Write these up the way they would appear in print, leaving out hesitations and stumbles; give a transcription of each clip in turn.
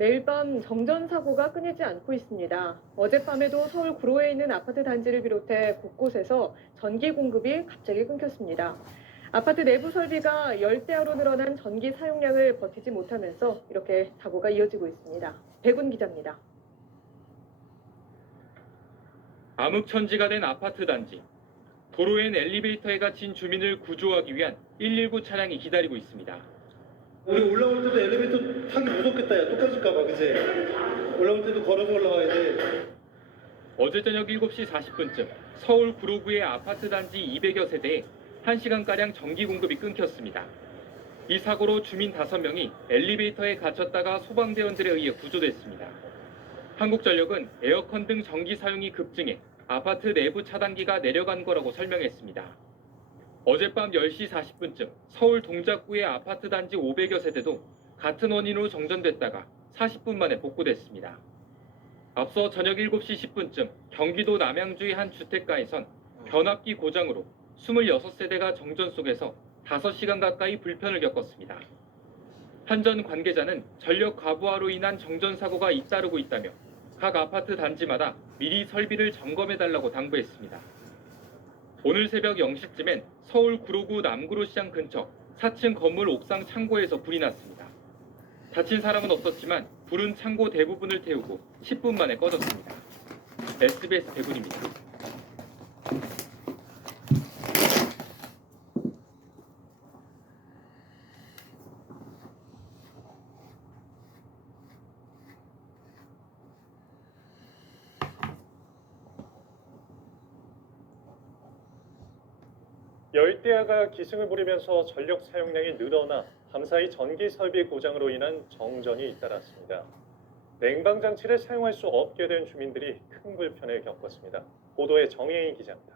매일 밤 정전 사고가 끊이지 않고 있습니다. 어젯밤에도 서울 구로에 있는 아파트 단지를 비롯해 곳곳에서 전기 공급이 갑자기 끊겼습니다. 아파트 내부 설비가 열대야로 늘어난 전기 사용량을 버티지 못하면서 이렇게 사고가 이어지고 있습니다. 백운 기자입니다. 암흑천지가 된 아파트 단지. 도로엔 엘리베이터에 갇힌 주민을 구조하기 위한 119 차량이 기다리고 있습니다. 우리 올라올 때도 엘리베이터 타기 무섭겠다. 야, 또 꺼질까봐, 그제? 올라올 때도 걸어서 올라가야 돼. 어제 저녁 7시 40분쯤 서울 구로구의 아파트 단지 200여 세대에 1시간가량 전기 공급이 끊겼습니다. 이 사고로 주민 5명이 엘리베이터에 갇혔다가 소방대원들에 의해 구조됐습니다. 한국전력은 에어컨 등 전기 사용이 급증해 아파트 내부 차단기가 내려간 거라고 설명했습니다. 어젯밤 10시 40분쯤 서울 동작구의 아파트 단지 500여 세대도 같은 원인으로 정전됐다가 40분 만에 복구됐습니다. 앞서 저녁 7시 10분쯤 경기도 남양주의 한 주택가에선 변압기 고장으로 26세대가 정전 속에서 5시간 가까이 불편을 겪었습니다. 한 전 관계자는 전력 과부하로 인한 정전 사고가 잇따르고 있다며 각 아파트 단지마다 미리 설비를 점검해달라고 당부했습니다. 오늘 새벽 0시쯤엔 서울 구로구 남구로시장 근처 4층 건물 옥상 창고에서 불이 났습니다. 다친 사람은 없었지만 불은 창고 대부분을 태우고 10분 만에 꺼졌습니다. SBS 백운입니다. 열대야가 기승을 부리면서 전력 사용량이 늘어나 밤사이 전기 설비 고장으로 인한 정전이 잇따랐습니다. 냉방 장치를 사용할 수 없게 된 주민들이 큰 불편을 겪었습니다. 보도에 정혜인 기자입니다.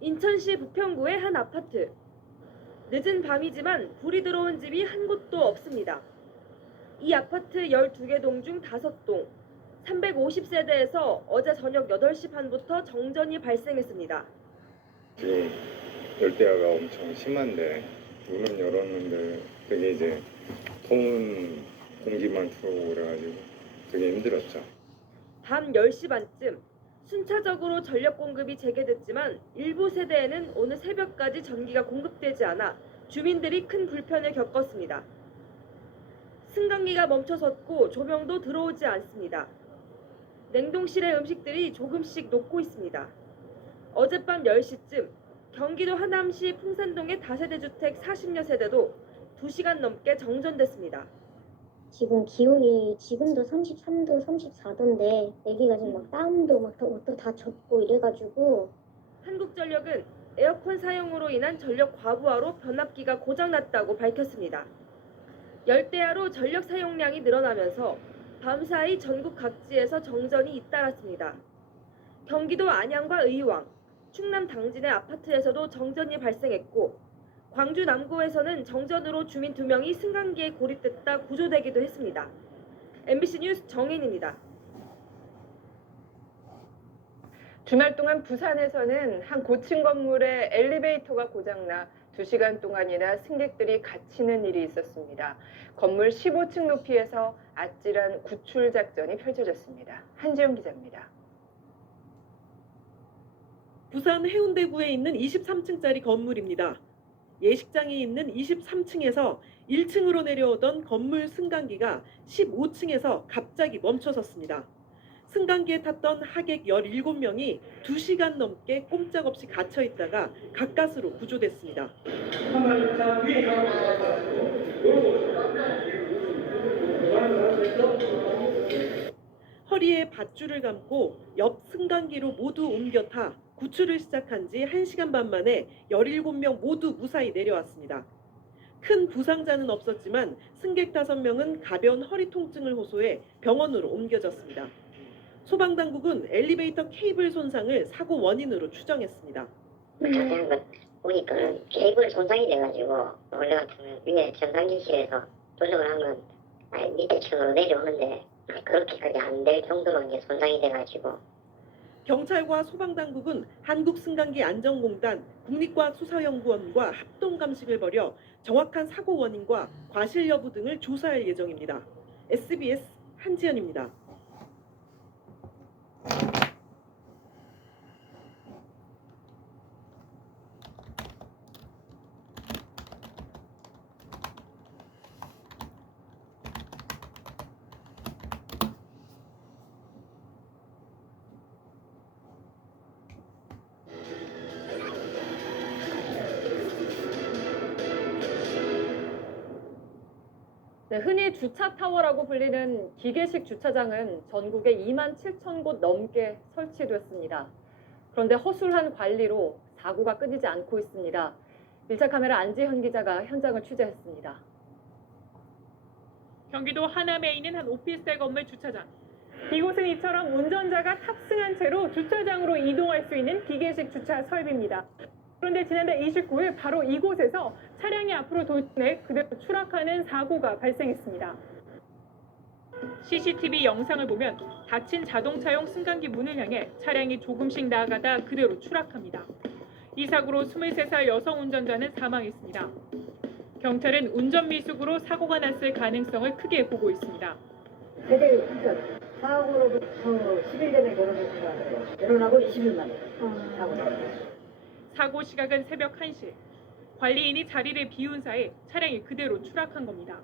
인천시 부평구의 한 아파트. 늦은 밤이지만 불이 들어온 집이 한 곳도 없습니다. 이 아파트 12개 동 중 5동, 350세대에서 어제 저녁 8시 반부터 정전이 발생했습니다. 지금 열대야가 엄청 심한데 문은 열었는데 되게 이제 더운 공기만 들어오고 그래가지고 되게 힘들었죠. 밤 10시 반쯤 순차적으로 전력 공급이 재개됐지만 일부 세대에는 오늘 새벽까지 전기가 공급되지 않아 주민들이 큰 불편을 겪었습니다. 승강기가 멈춰섰고 조명도 들어오지 않습니다. 냉동실의 음식들이 조금씩 녹고 있습니다. 어젯밤 10시쯤 경기도 하남시 풍산동의 다세대 주택 40여 세대도 2시간 넘게 정전됐습니다. 지금 기온이 지금도 33도, 34도인데 애기가 지금 막 땀도 막 옷도 다 젖고 이래가지고 한국전력은 에어컨 사용으로 인한 전력 과부하로 변압기가 고장났다고 밝혔습니다. 열대야로 전력 사용량이 늘어나면서 밤사이 전국 각지에서 정전이 잇따랐습니다. 경기도 안양과 의왕, 충남 당진의 아파트에서도 정전이 발생했고 광주 남구에서는 정전으로 주민 2명이 승강기에 고립됐다 구조되기도 했습니다. MBC 뉴스 정인입니다. 주말 동안 부산에서는 한 고층 건물의 엘리베이터가 고장나 2시간 동안이나 승객들이 갇히는 일이 있었습니다. 건물 15층 높이에서 아찔한 구출 작전이 펼쳐졌습니다. 한지영 기자입니다. 부산 해운대구에 있는 23층짜리 건물입니다. 예식장이 있는 23층에서 1층으로 내려오던 건물 승강기가 15층에서 갑자기 멈춰섰습니다. 승강기에 탔던 하객 17명이 2시간 넘게 꼼짝없이 갇혀 있다가 가까스로 구조됐습니다. 허리에 밧줄을 감고 옆 승강기로 모두 옮겨 타 구출을 시작한 지 1시간 반 만에 17명 모두 무사히 내려왔습니다. 큰 부상자는 없었지만 승객 5명은 가벼운 허리 통증을 호소해 병원으로 옮겨졌습니다. 소방당국은 엘리베이터 케이블 손상을 사고 원인으로 추정했습니다. 자세한 것 보니까 케이블 손상이 돼가지고 원래 같으면 위에 전산기실에서 조정을 하면 밑에 층으로 내려오는데 그렇게까지 안 될 정도로 이제 손상이 돼가지고 경찰과 소방당국은 한국승강기안전공단, 국립과학수사연구원과 합동감식을 벌여 정확한 사고 원인과 과실 여부 등을 조사할 예정입니다. SBS 한지연입니다. 네, 흔히 주차 타워라고 불리는 기계식 주차장은 전국에 27,000곳 넘게 설치됐습니다. 그런데 허술한 관리로 사고가 끊이지 않고 있습니다. 밀착 카메라 안지현 기자가 현장을 취재했습니다. 경기도 하남에 있는 한 오피스텔 건물 주차장. 이곳은 이처럼 운전자가 탑승한 채로 주차장으로 이동할 수 있는 기계식 주차 설비입니다. 그런데 지난달 29일 바로 이곳에서 차량이 앞으로 돌진해 그대로 추락하는 사고가 발생했습니다. CCTV 영상을 보면 닫힌 자동차용 승강기 문을 향해 차량이 조금씩 나아가다 그대로 추락합니다. 이 사고로 23살 여성 운전자는 사망했습니다. 경찰은 운전 미숙으로 사고가 났을 가능성을 크게 보고 있습니다. 그때 사고로부터 10일 전에 결혼했어요. 결혼하고 20일 만에 사고 났어요. 사고 시각은 새벽 1시. 관리인이 자리를 비운 사이 차량이 그대로 추락한 겁니다.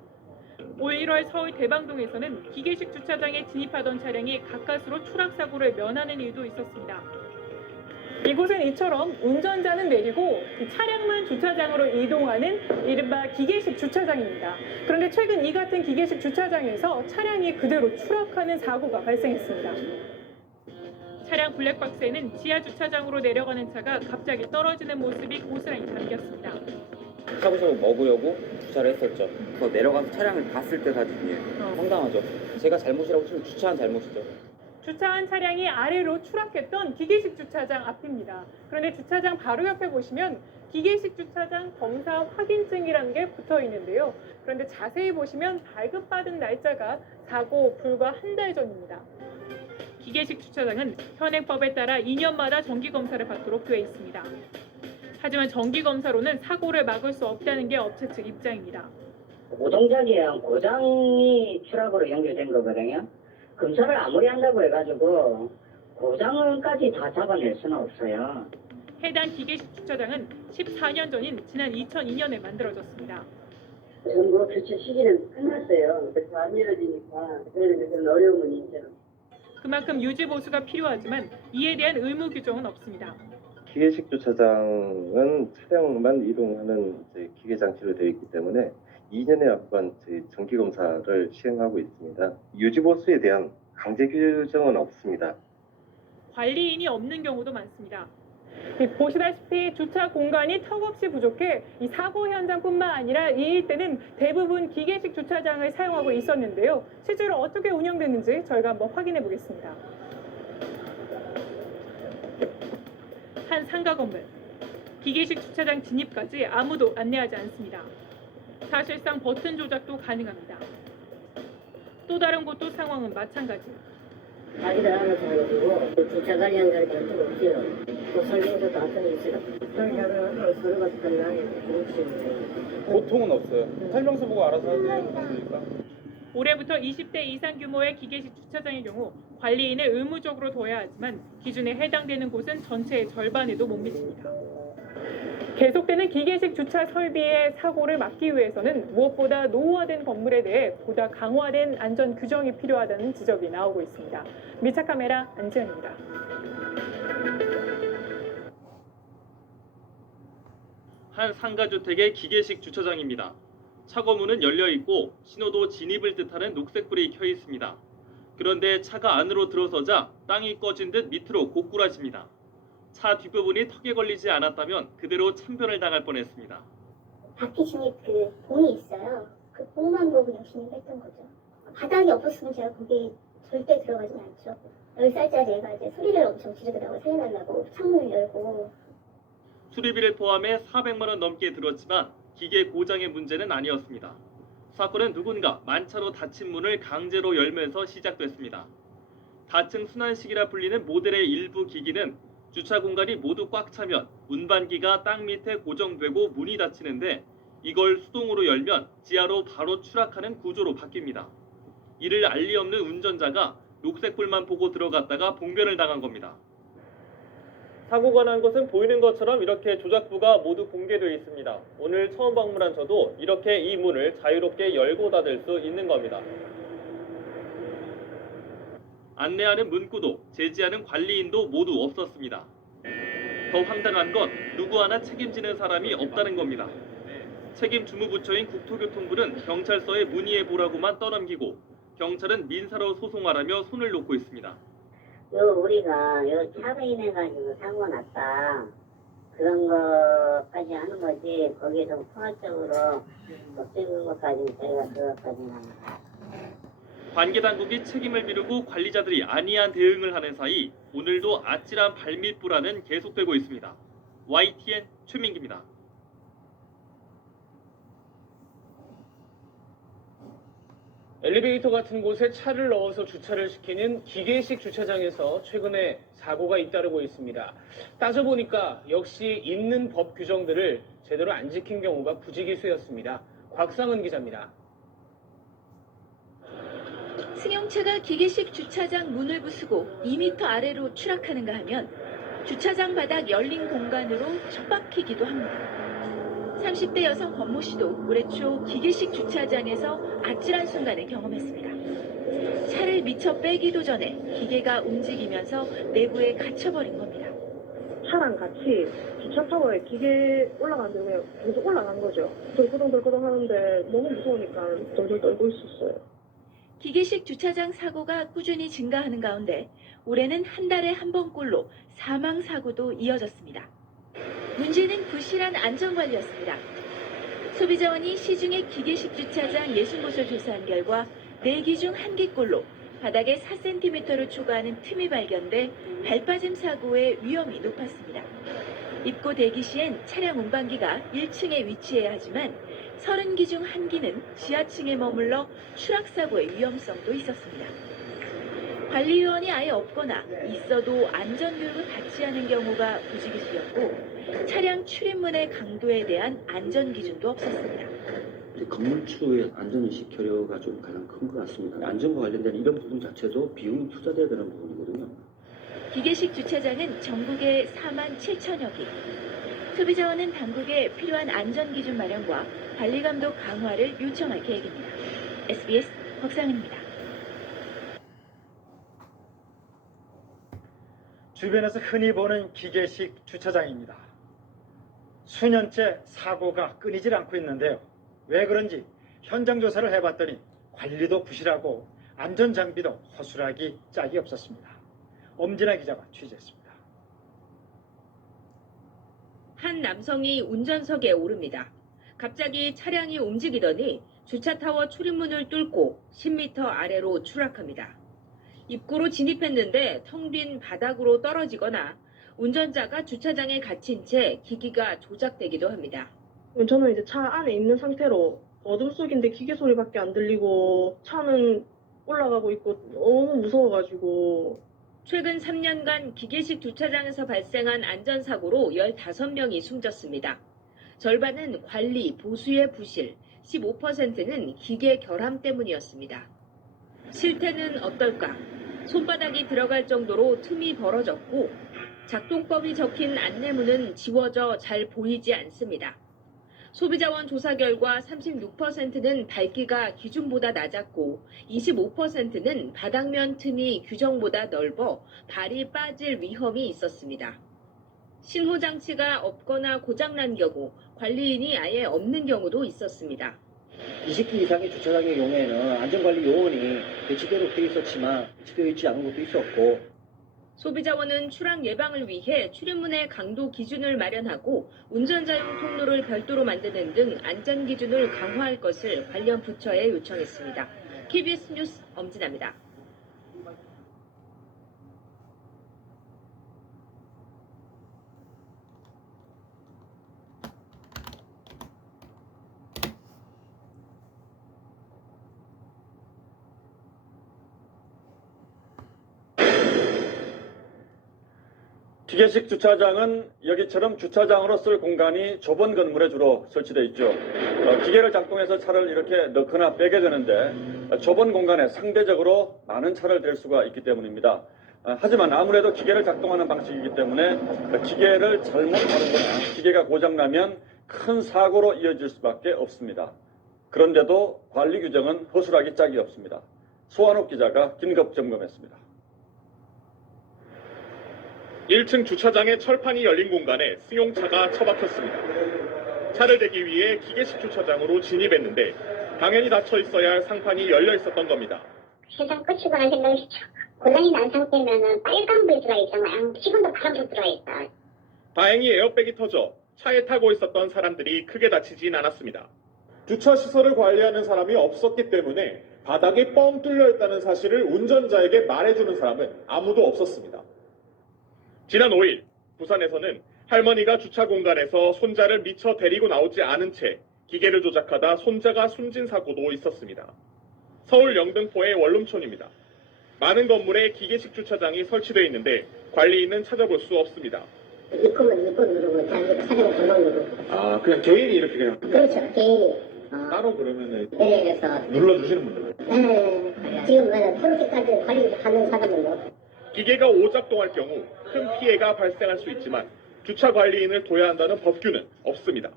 올 1월 서울 대방동에서는 기계식 주차장에 진입하던 차량이 가까스로 추락 사고를 면하는 일도 있었습니다. 이곳은 이처럼 운전자는 내리고 차량만 주차장으로 이동하는 이른바 기계식 주차장입니다. 그런데 최근 이 같은 기계식 주차장에서 차량이 그대로 추락하는 사고가 발생했습니다. 차량 블랙박스에는 지하 주차장으로 내려가는 차가 갑자기 떨어지는 모습이 고스란히 담겼습니다. 샤브샤브 먹으려고 주차를 했었죠. 그래서 내려가서 차량을 봤을 때 사진이에요. 황당하죠. 제가 잘못이라고 치면 주차한 잘못이죠. 주차한 차량이 아래로 추락했던 기계식 주차장 앞입니다. 그런데 주차장 바로 옆에 보시면 기계식 주차장 검사 확인증이라는 게 붙어 있는데요. 그런데 자세히 보시면 발급받은 날짜가 사고 불과 한 달 전입니다. 기계식 주차장은 현행법에 따라 2년마다 정기검사를 받도록 되어 있습니다. 하지만 정기검사로는 사고를 막을 수 없다는 게 업체 측 입장입니다. 고동작이랑 고장이 추락으로 연결된 거거든요. 검사를 아무리 한다고 해가지고 고장을까지 다 잡아낼 수는 없어요. 해당 기계식 주차장은 14년 전인 지난 2002년에 만들어졌습니다. 정부 교체 시기는 끝났어요. 그래서 안 이뤄지니까 그런 어려움은 있죠. 그만큼 유지 보수가 필요하지만 이에 대한 의무 규정은 없습니다. 기계식 주차장은 차량만 이동하는 기계 장치로 되어 있기 때문에 2년에 한 번 정기 검사를 시행하고 있습니다. 유지 보수에 대한 강제 규정은 없습니다. 관리인이 없는 경우도 많습니다. 보시다시피 주차 공간이 턱없이 부족해 이 사고 현장뿐만 아니라 이 일대는 대부분 기계식 주차장을 사용하고 있었는데요. 실제로 어떻게 운영되는지 저희가 한번 확인해 보겠습니다. 한 상가 건물. 기계식 주차장 진입까지 아무도 안내하지 않습니다. 사실상 버튼 조작도 가능합니다. 또 다른 곳도 상황은 마찬가지. 자기들 알아서 해가지고 주차 관리한 자리 별도가 없어요. 또 설계도 다 써져 있어요. 설계를 서류가 끝나게 그렇지. 고통은 없어요. 설명서 보고 알아서 하는 거니까. 올해부터 20대 이상 규모의 기계식 주차장의 경우 관리인을 의무적으로 둬야 하지만 기준에 해당되는 곳은 전체의 절반에도 못 미칩니다. 계속되는 기계식 주차 설비의 사고를 막기 위해서는 무엇보다 노후화된 건물에 대해 보다 강화된 안전 규정이 필요하다는 지적이 나오고 있습니다. 밀착 카메라 안지현입니다. 한 상가주택의 기계식 주차장입니다. 차고문은 열려 있고 신호도 진입을 뜻하는 녹색불이 켜 있습니다. 그런데 차가 안으로 들어서자 땅이 꺼진 듯 밑으로 고꾸라집니다. 차 뒷부분이 턱에 걸리지 않았다면 그대로 참변을 당할 뻔했습니다. 바퀴 중에 그 봉이 있어요. 그 봉만 보고 열심히 뺐던 거죠. 바닥이 없었으면 제가 거기 절대 들어가진 않죠. 10살짜리 애가 이제 소리를 엄청 지르더라고요. 살려달라고 창문을 열고. 수리비를 포함해 400만 원 넘게 들었지만 기계 고장의 문제는 다층 순환식이라 불리는 모델의 일부 기기는 주차 공간이 모두 꽉 차면 운반기가 땅 밑에 고정되고 문이 닫히는데 이걸 수동으로 열면 지하로 바로 추락하는 구조로 바뀝니다. 이를 알 리 없는 운전자가 녹색불만 보고 들어갔다가 봉변을 당한 겁니다. 사고가 난 곳은 보이는 것처럼 이렇게 조작부가 모두 공개되어 있습니다. 오늘 처음 방문한 저도 이렇게 이 문을 자유롭게 열고 닫을 수 있는 겁니다. 안내하는 문구도 제지하는 관리인도 모두 없었습니다. 더 황당한 건 누구 하나 책임지는 사람이 없다는 겁니다. 책임 주무부처인 국토교통부는 경찰서에 문의해보라고만 떠넘기고 경찰은 민사로 소송하라며 손을 놓고 있습니다. 우리가 차로 인해 가지고 사고 났다 그런 것까지 하는 거지 거기서 포괄적으로 법적인 것까지는 저희가 그것까지는 합니다. 관계 당국이 책임을 미루고 관리자들이 안이한 대응을 하는 사이 오늘도 아찔한 발밑불안은 계속되고 있습니다. YTN 최민기입니다. 엘리베이터 같은 곳에 차를 넣어서 주차를 시키는 기계식 주차장에서 최근에 사고가 잇따르고 있습니다. 따져보니까 역시 있는 법 규정들을 제대로 안 지킨 경우가 부지기수였습니다. 곽상은 기자입니다. 승용차가 기계식 주차장 문을 부수고 2m 아래로 추락하는가 하면 주차장 바닥 열린 공간으로 처박히기도 합니다. 30대 여성 권모 씨도 올해 초 기계식 주차장에서 아찔한 순간을 경험했습니다. 차를 미처 빼기도 전에 기계가 움직이면서 내부에 갇혀버린 겁니다. 차랑 같이 주차 타워에 기계 올라가는데 그냥 계속 올라간 거죠. 덜끄덩덜끄덩 하는데 너무 무서우니까 덜덜 떨고 있었어요. 기계식 주차장 사고가 꾸준히 증가하는 가운데 올해는 한 달에 한 번꼴로 사망 사고도 이어졌습니다. 문제는 부실한 안전관리였습니다. 소비자원이 시중의 기계식 주차장 60곳을 조사한 결과 4기 중 1기꼴로 바닥에 4cm를 초과하는 틈이 발견돼 발빠짐 사고의 위험이 높았습니다. 입고 대기 시엔 차량 운반기가 1층에 위치해야 하지만 30기 중 1기는 지하층에 머물러 추락사고의 위험성도 있었습니다. 관리요원이 아예 없거나 있어도 안전교육을 받지 않은 경우가 부지기수였고 차량 출입문의 강도에 대한 안전기준도 없었습니다. 건물주의 안전인식 결여가 좀 가장 큰 것 같습니다. 안전과 관련된 이런 부분 자체도 비용이 투자돼야 되는 부분이거든요. 기계식 주차장은 전국에 4만 7천여 기. 소비자원은 당국에 필요한 안전기준 마련과 관리감독 강화를 요청할 계획입니다. SBS 곽상은입니다. 주변에서 흔히 보는 기계식 주차장입니다. 수년째 사고가 끊이질 않고 있는데요. 왜 그런지 현장 조사를 해봤더니 관리도 부실하고 안전장비도 허술하기 짝이 없었습니다. 엄진아 기자가 취재했습니다. 한 남성이 운전석에 오릅니다. 갑자기 차량이 움직이더니 주차타워 출입문을 뚫고 10m 아래로 추락합니다. 입구로 진입했는데 텅 빈 바닥으로 떨어지거나 운전자가 주차장에 갇힌 채 기기가 조작되기도 합니다. 저는 이제 차 안에 있는 상태로 어둠 속인데 기계 소리밖에 안 들리고 차는 올라가고 있고 너무 무서워가지고. 최근 3년간 기계식 주차장에서 발생한 안전사고로 15명이 숨졌습니다. 절반은 관리, 보수의 부실, 15%는 기계 결함 때문이었습니다. 실태는 어떨까? 손바닥이 들어갈 정도로 틈이 벌어졌고 작동법이 적힌 안내문은 지워져 잘 보이지 않습니다. 소비자원 조사 결과 36%는 밝기가 기준보다 낮았고 25%는 바닥면 틈이 규정보다 넓어 발이 빠질 위험이 있었습니다. 신호 장치가 없거나 고장난 경우 관리인이 아예 없는 경우도 있었습니다. 20기 이상의 주차장의 경우에는 안전관리 요원이 배치되어 있었지만 배치되어 있지 않은 것도 있었고 소비자원은 추락 예방을 위해 출입문의 강도 기준을 마련하고 운전자용 통로를 별도로 만드는 등 안전 기준을 강화할 것을 관련 부처에 요청했습니다. KBS 뉴스 엄진아입니다. 기계식 주차장은 여기처럼 주차장으로 쓸 공간이 좁은 건물에 주로 설치되어 있죠. 기계를 작동해서 차를 이렇게 넣거나 빼게 되는데 좁은 공간에 상대적으로 많은 차를 댈 수가 있기 때문입니다. 하지만 아무래도 기계를 작동하는 방식이기 때문에 기계를 잘못 다루거나 기계가 고장나면 큰 사고로 이어질 수밖에 없습니다. 그런데도 관리 규정은 허술하기 짝이 없습니다. 소환욱 기자가 긴급 점검했습니다. 1층 주차장의 철판이 열린 공간에 승용차가 처박혔습니다. 차를 대기 위해 기계식 주차장으로 진입했는데 당연히 닫혀 있어야 할 상판이 열려 있었던 겁니다. 세상 끝이구나 생각이 고장이 난 상태면은 빨간불 들어와 있잖아요. 지금도 파란불 들어와 있다. 다행히 에어백이 터져 차에 타고 있었던 사람들이 크게 다치진 않았습니다. 주차 시설을 관리하는 사람이 없었기 때문에 바닥이 뻥 뚫려 있다는 사실을 운전자에게 말해주는 사람은 아무도 없었습니다. 지난 5일 부산에서는 할머니가 주차 공간에서 손자를 미처 데리고 나오지 않은 채 기계를 조작하다 손자가 숨진 사고도 있었습니다. 서울 영등포의 원룸촌입니다. 많은 건물에 기계식 주차장이 설치되어 있는데 관리인은 찾아볼 수 없습니다. 입구면 입구 누르고 자기 차량 전방 누르고. 그냥 개인이 이렇게 그냥 그렇죠. 개인이. 따로 그러면은 내려서 눌러주시는 분들. 네. 지금 초록색까지 관리 받는 사람은요. 기계가 오작동할 경우 큰 피해가 발생할 수 있지만 주차 관리인을 둬야 한다는 법규는 없습니다.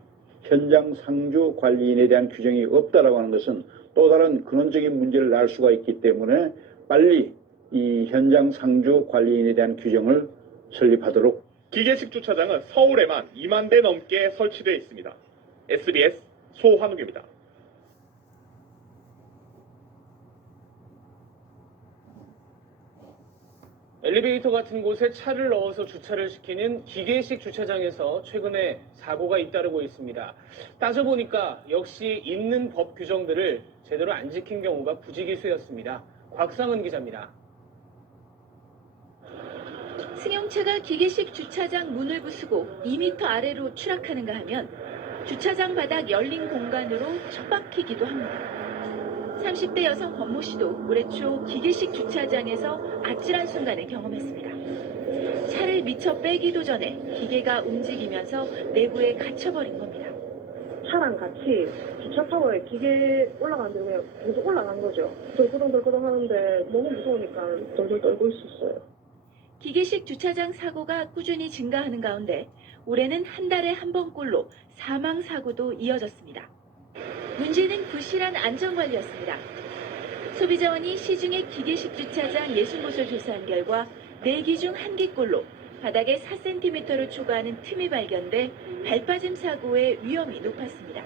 현장 상주 관리인에 대한 규정이 없다라고 하는 것은 또 다른 근원적인 문제를 낳을 수가 있기 때문에 빨리 이 현장 상주 관리인에 대한 규정을 설립하도록. 기계식 주차장은 서울에만 2만 대 넘게 설치되어 있습니다. SBS 소환욱입니다. 엘리베이터 같은 곳에 차를 넣어서 주차를 시키는 기계식 주차장에서 최근에 사고가 잇따르고 있습니다. 따져보니까 역시 있는 법 규정들을 제대로 안 지킨 경우가 부지기수였습니다. 곽상은 기자입니다. 승용차가 기계식 주차장 문을 부수고 2m 아래로 추락하는가 하면 주차장 바닥 열린 공간으로 처박히기도 합니다. 30대 여성 권모 씨도 올해 초 기계식 주차장에서 아찔한 순간을 경험했습니다. 차를 미처 빼기도 전에 기계가 움직이면서 내부에 갇혀버린 겁니다. 차랑 같이 주차타워에 기계 올라가는데 그냥 계속 올라간 거죠. 덜끄덩덜끄덩 하는데 너무 무서우니까 덜덜 떨고 있었어요. 기계식 주차장 사고가 꾸준히 증가하는 가운데 올해는 한 달에 한 번꼴로 사망 사고도 이어졌습니다. 문제는 부실한 안전관리였습니다. 소비자원이 시중의 기계식 주차장 60곳을 조사한 결과 4기 중 1기꼴로 바닥에 4cm를 초과하는 틈이 발견돼 발빠짐 사고의 위험이 높았습니다.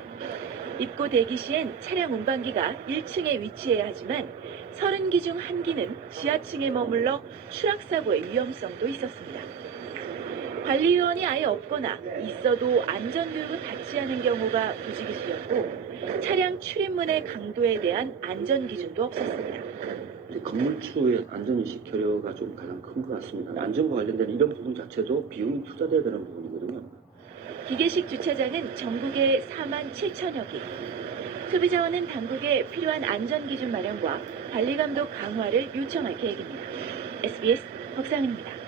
입고 대기 시엔 차량 운반기가 1층에 위치해야 하지만 30기 중 1기는 지하층에 머물러 추락사고의 위험성도 있었습니다. 관리요원이 아예 없거나 있어도 안전교육을 받지 않은 경우가 부지기수였고 차량 출입문의 강도에 대한 안전기준도 없었습니다. 건물주의 안전인식 결여가 좀 가장 큰 것 같습니다. 안전과 관련된 이런 부분 자체도 비용이 투자돼야 되는 부분이거든요. 기계식 주차장은 전국에 4만 7천여 기. 소비자원은 당국에 필요한 안전기준 마련과 관리감독 강화를 요청할 계획입니다. SBS 곽상은입니다.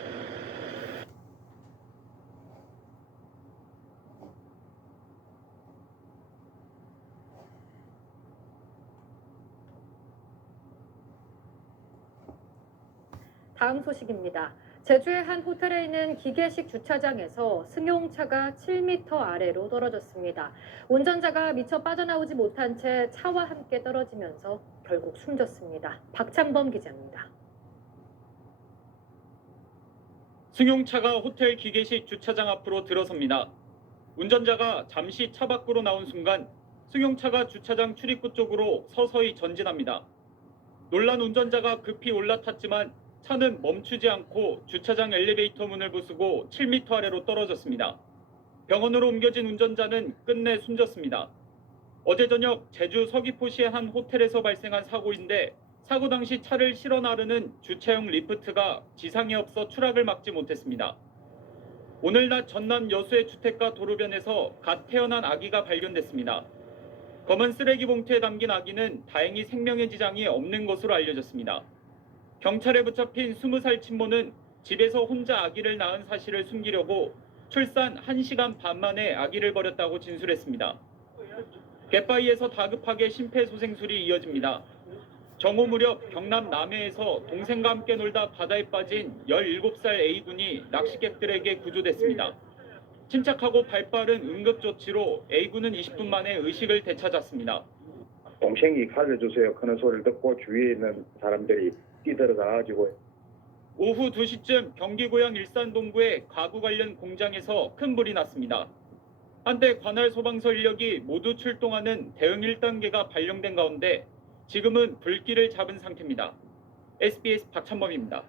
다음 소식입니다. 제주의 한 호텔에 있는 기계식 주차장에서 승용차가 7m 아래로 떨어졌습니다. 운전자가 미처 빠져나오지 못한 채 차와 함께 떨어지면서 결국 숨졌습니다. 박창범 기자입니다. 승용차가 호텔 기계식 주차장 앞으로 들어섭니다. 운전자가 잠시 차 밖으로 나온 순간 승용차가 주차장 출입구 쪽으로 서서히 전진합니다. 놀란 운전자가 급히 올라탔지만 차는 멈추지 않고 주차장 엘리베이터 문을 부수고 7m 아래로 떨어졌습니다. 병원으로 옮겨진 운전자는 끝내 숨졌습니다. 어제 저녁 제주 서귀포시의 한 호텔에서 발생한 사고인데 사고 당시 차를 실어 나르는 주차용 리프트가 지상에 없어 추락을 막지 못했습니다. 오늘 낮 전남 여수의 주택가 도로변에서 갓 태어난 아기가 발견됐습니다. 검은 쓰레기 봉투에 담긴 아기는 다행히 생명의 지장이 없는 것으로 알려졌습니다. 경찰에 붙잡힌 20살 친모는 집에서 혼자 아기를 낳은 사실을 숨기려고 출산 1시간 반 만에 아기를 버렸다고 진술했습니다. 갯바위에서 다급하게 심폐소생술이 이어집니다. 정오 무렵 경남 남해에서 동생과 함께 놀다 바다에 빠진 17살 A군이 낚시객들에게 구조됐습니다. 침착하고 발빠른 응급조치로 A군은 20분 만에 의식을 되찾았습니다. 동생이 살려주세요 하는 소리를 듣고 주위에 있는 사람들이 뛰들어가가지고 오후 2시쯤 경기 고양 일산 동구의 가구 관련 공장에서 큰 불이 났습니다. 한때 관할 소방서 인력이 모두 출동하는 대응 1단계가 발령된 가운데 지금은 불길을 잡은 상태입니다. SBS 박찬범입니다.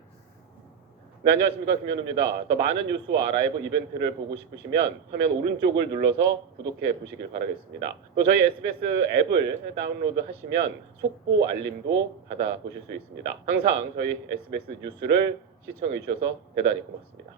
네, 안녕하십니까, 김현우입니다. 더 많은 뉴스와 라이브 이벤트를 보고 싶으시면 화면 오른쪽을 눌러서 구독해 보시길 바라겠습니다. 또 저희 SBS 앱을 다운로드 하시면 속보 알림도 받아보실 수 있습니다. 항상 저희 SBS 뉴스를 시청해 주셔서 대단히 고맙습니다.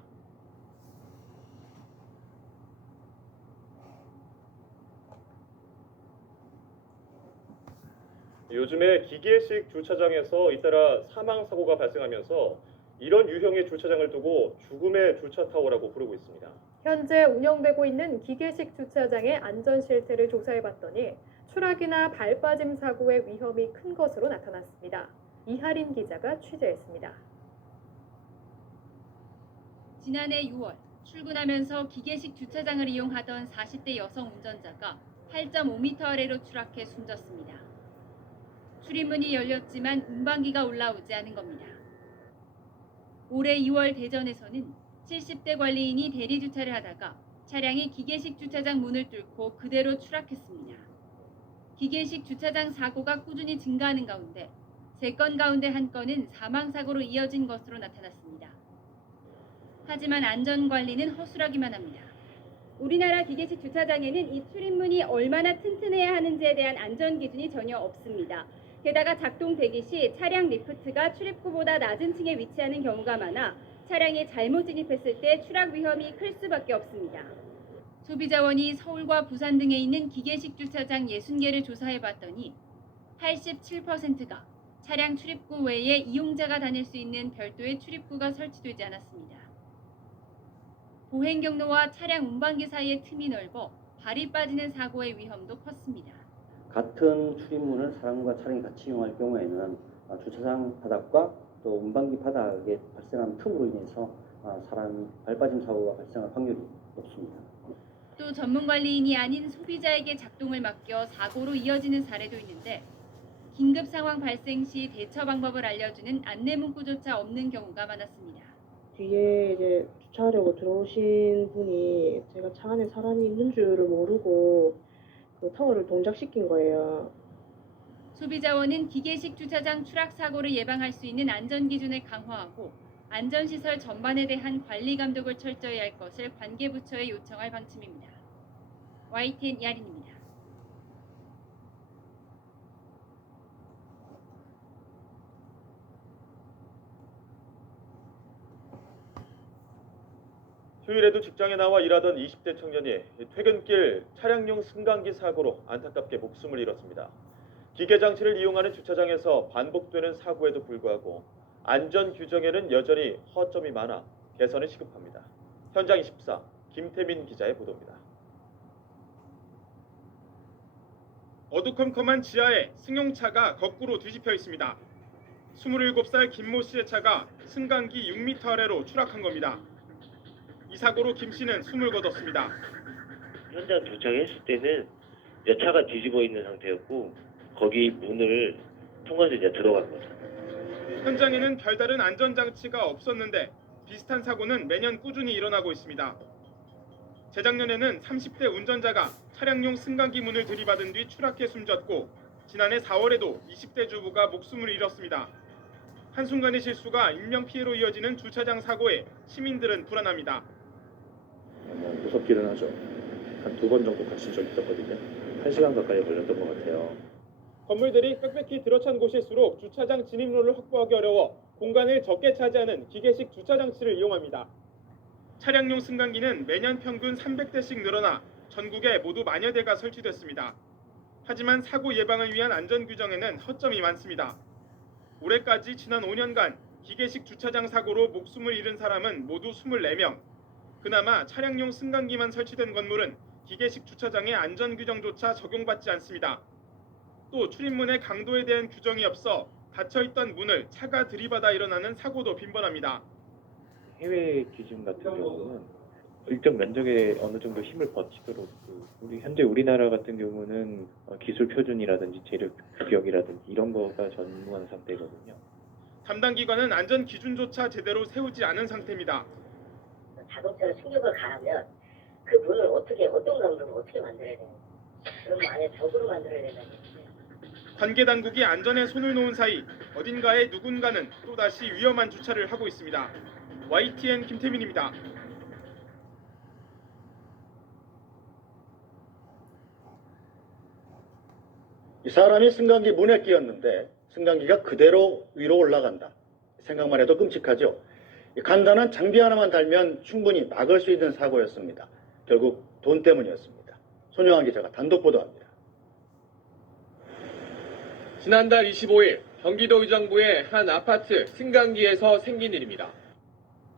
요즘에 기계식 주차장에서 잇따라 사망 사고가 발생하면서 이런 유형의 주차장을 두고 죽음의 주차타워라고 부르고 있습니다. 현재 운영되고 있는 기계식 주차장의 안전 실태를 조사해봤더니 추락이나 발 빠짐 사고의 위험이 큰 것으로 나타났습니다. 이하린 기자가 취재했습니다. 지난해 6월 출근하면서 기계식 주차장을 이용하던 40대 여성 운전자가 8.5m 아래로 추락해 숨졌습니다. 출입문이 열렸지만 운반기가 올라오지 않은 겁니다. 올해 2월 대전에서는 70대 관리인이 대리 주차를 하다가 차량이 기계식 주차장 문을 뚫고 그대로 추락했습니다. 기계식 주차장 사고가 꾸준히 증가하는 가운데 3건 가운데 1건은 사망사고로 이어진 것으로 나타났습니다. 하지만 안전관리는 허술하기만 합니다. 우리나라 기계식 주차장에는 이 출입문이 얼마나 튼튼해야 하는지에 대한 안전 기준이 전혀 없습니다. 게다가 작동 대기 시 차량 리프트가 출입구보다 낮은 층에 위치하는 경우가 많아 차량이 잘못 진입했을 때 추락 위험이 클 수밖에 없습니다. 소비자원이 서울과 부산 등에 있는 기계식 주차장 60개를 조사해봤더니 87%가 차량 출입구 외에 이용자가 다닐 수 있는 별도의 출입구가 설치되지 않았습니다. 보행 경로와 차량 운반기 사이의 틈이 넓어 발이 빠지는 사고의 위험도 컸습니다. 같은 출입문을 사람과 차량이 같이 이용할 경우에는 주차장 바닥과 또 운반기 바닥에 발생한 틈으로 인해서 사람 발빠짐 사고가 발생할 확률이 높습니다. 또 전문관리인이 아닌 소비자에게 작동을 맡겨 사고로 이어지는 사례도 있는데 긴급 상황 발생 시 대처 방법을 알려주는 안내 문구조차 없는 경우가 많았습니다. 뒤에 이제 주차하려고 들어오신 분이 제가 차 안에 사람이 있는 줄을 모르고 그 타워를 동작시킨 거예요. 소비자원은 기계식 주차장 추락 사고를 예방할 수 있는 안전 기준을 강화하고 안전시설 전반에 대한 관리 감독을 철저히 할 것을 관계부처에 요청할 방침입니다. YTN 이하린입니다. 휴일에도 직장에 나와 일하던 20대 청년이 퇴근길 차량용 승강기 사고로 안타깝게 목숨을 잃었습니다. 기계 장치를 이용하는 주차장에서 반복되는 사고에도 불구하고 안전 규정에는 여전히 허점이 많아 개선이 시급합니다. 현장 24 김태민 기자의 보도입니다. 어두컴컴한 지하에 승용차가 거꾸로 뒤집혀 있습니다. 27살 김모 씨의 차가 승강기 6m 아래로 추락한 겁니다. 이 사고로 김 씨는 숨을 거뒀습니다. 현장 도착했을 때는 내 차가 뒤집어 있는 상태였고 거기 문을 통과해서 이제 들어간 거죠. 현장에는 별다른 안전장치가 없었는데 비슷한 사고는 매년 꾸준히 일어나고 있습니다. 재작년에는 30대 운전자가 차량용 승강기 문을 들이받은 뒤 추락해 숨졌고 지난해 4월에도 20대 주부가 목숨을 잃었습니다. 한순간의 실수가 인명피해로 이어지는 주차장 사고에 시민들은 불안합니다. 무섭기는 하죠. 한 2번 정도 갇힌 적이 있었거든요. 1시간 가까이 걸렸던 것 같아요. 건물들이 빽빽히 들어찬 곳일수록 주차장 진입로를 확보하기 어려워 공간을 적게 차지하는 기계식 주차장치를 이용합니다. 차량용 승강기는 매년 평균 300대씩 늘어나 전국에 모두 10,000여 대가 설치됐습니다. 하지만 사고 예방을 위한 안전 규정에는 허점이 많습니다. 올해까지 지난 5년간 기계식 주차장 사고로 목숨을 잃은 사람은 모두 24명. 그나마 차량용 승강기만 설치된 건물은 기계식 주차장의 안전규정조차 적용받지 않습니다. 또 출입문의 강도에 대한 규정이 없어 닫혀있던 문을 차가 들이받아 일어나는 사고도 빈번합니다. 해외 기준 같은 경우는 일정 면적에 어느 정도 힘을 버티도록 현재 우리나라 같은 경우는 기술 표준이라든지 재료 규격이라든지 이런 거가 전무한 상태거든요. 담당 기관은 안전 기준조차 제대로 세우지 않은 상태입니다. 자동차로 충격을 가하면 그 문을 어떤 강도로 어떻게 만들어야 되는 그럼 안에 벽으로 만들어야 된다는 얘기죠. 관계 당국이 안전에 손을 놓은 사이 어딘가에 누군가는 또다시 위험한 주차를 하고 있습니다. YTN 김태민입니다. 이 사람이 승강기 문에 끼었는데 승강기가 그대로 위로 올라간다. 생각만 해도 끔찍하죠. 간단한 장비 하나만 달면 충분히 막을 수 있는 사고였습니다. 결국 돈 때문이었습니다. 손영환 기자가 단독 보도합니다. 지난달 25일 경기도 의정부의 한 아파트 승강기에서 생긴 일입니다.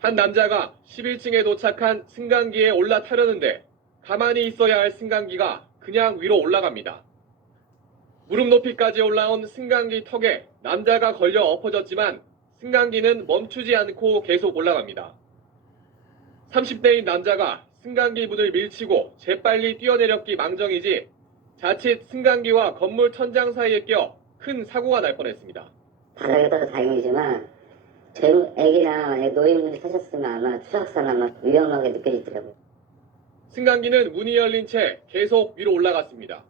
한 남자가 11층에 도착한 승강기에 올라타려는데 가만히 있어야 할 승강기가 그냥 위로 올라갑니다. 무릎 높이까지 올라온 승강기 턱에 남자가 걸려 엎어졌지만 승강기는 멈추지 않고 계속 올라갑니다. 30대인 남자가 승강기 문을 밀치고 재빨리 뛰어내렸기 망정이지 자칫 승강기와 건물 천장 사이에 껴 큰 사고가 날 뻔했습니다. 바닥에 떠도 다행이지만 애기나 노인분이 타셨으면 아마 추락사나 아마 위험하게 느껴지더라고요. 승강기는 문이 열린 채 계속 위로 올라갔습니다.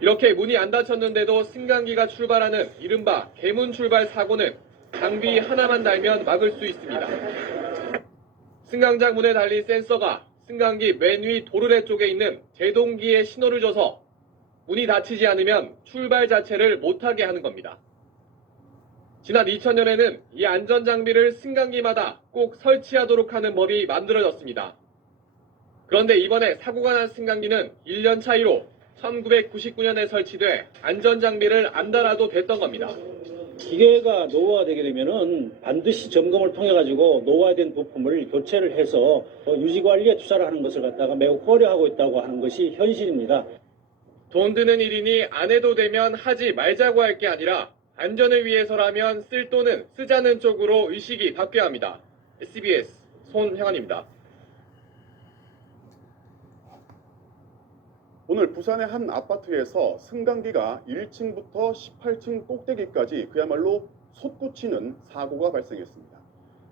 이렇게 문이 안 닫혔는데도 승강기가 출발하는 이른바 개문 출발 사고는 장비 하나만 달면 막을 수 있습니다. 승강장 문에 달린 센서가 승강기 맨 위 도르래 쪽에 있는 제동기에 신호를 줘서 문이 닫히지 않으면 출발 자체를 못하게 하는 겁니다. 지난 2000년에는 이 안전장비를 승강기마다 꼭 설치하도록 하는 법이 만들어졌습니다. 그런데 이번에 사고가 난 승강기는 1년 차이로 1999년에 설치돼 안전장비를 안 달아도 됐던 겁니다. 기계가 노후화되게 되면은 반드시 점검을 통해 가지고 노후화된 부품을 교체를 해서 유지관리에 투자를 하는 것을 갖다가 매우 고려하고 있다고 하는 것이 현실입니다. 돈 드는 일이니 안 해도 되면 하지 말자고 할 게 아니라 안전을 위해서라면 쓸 돈은 쓰자는 쪽으로 의식이 바뀌어야 합니다. SBS 손형환입니다. 오늘 부산의 한 아파트에서 승강기가 1층부터 18층 꼭대기까지 그야말로 솟구치는 사고가 발생했습니다.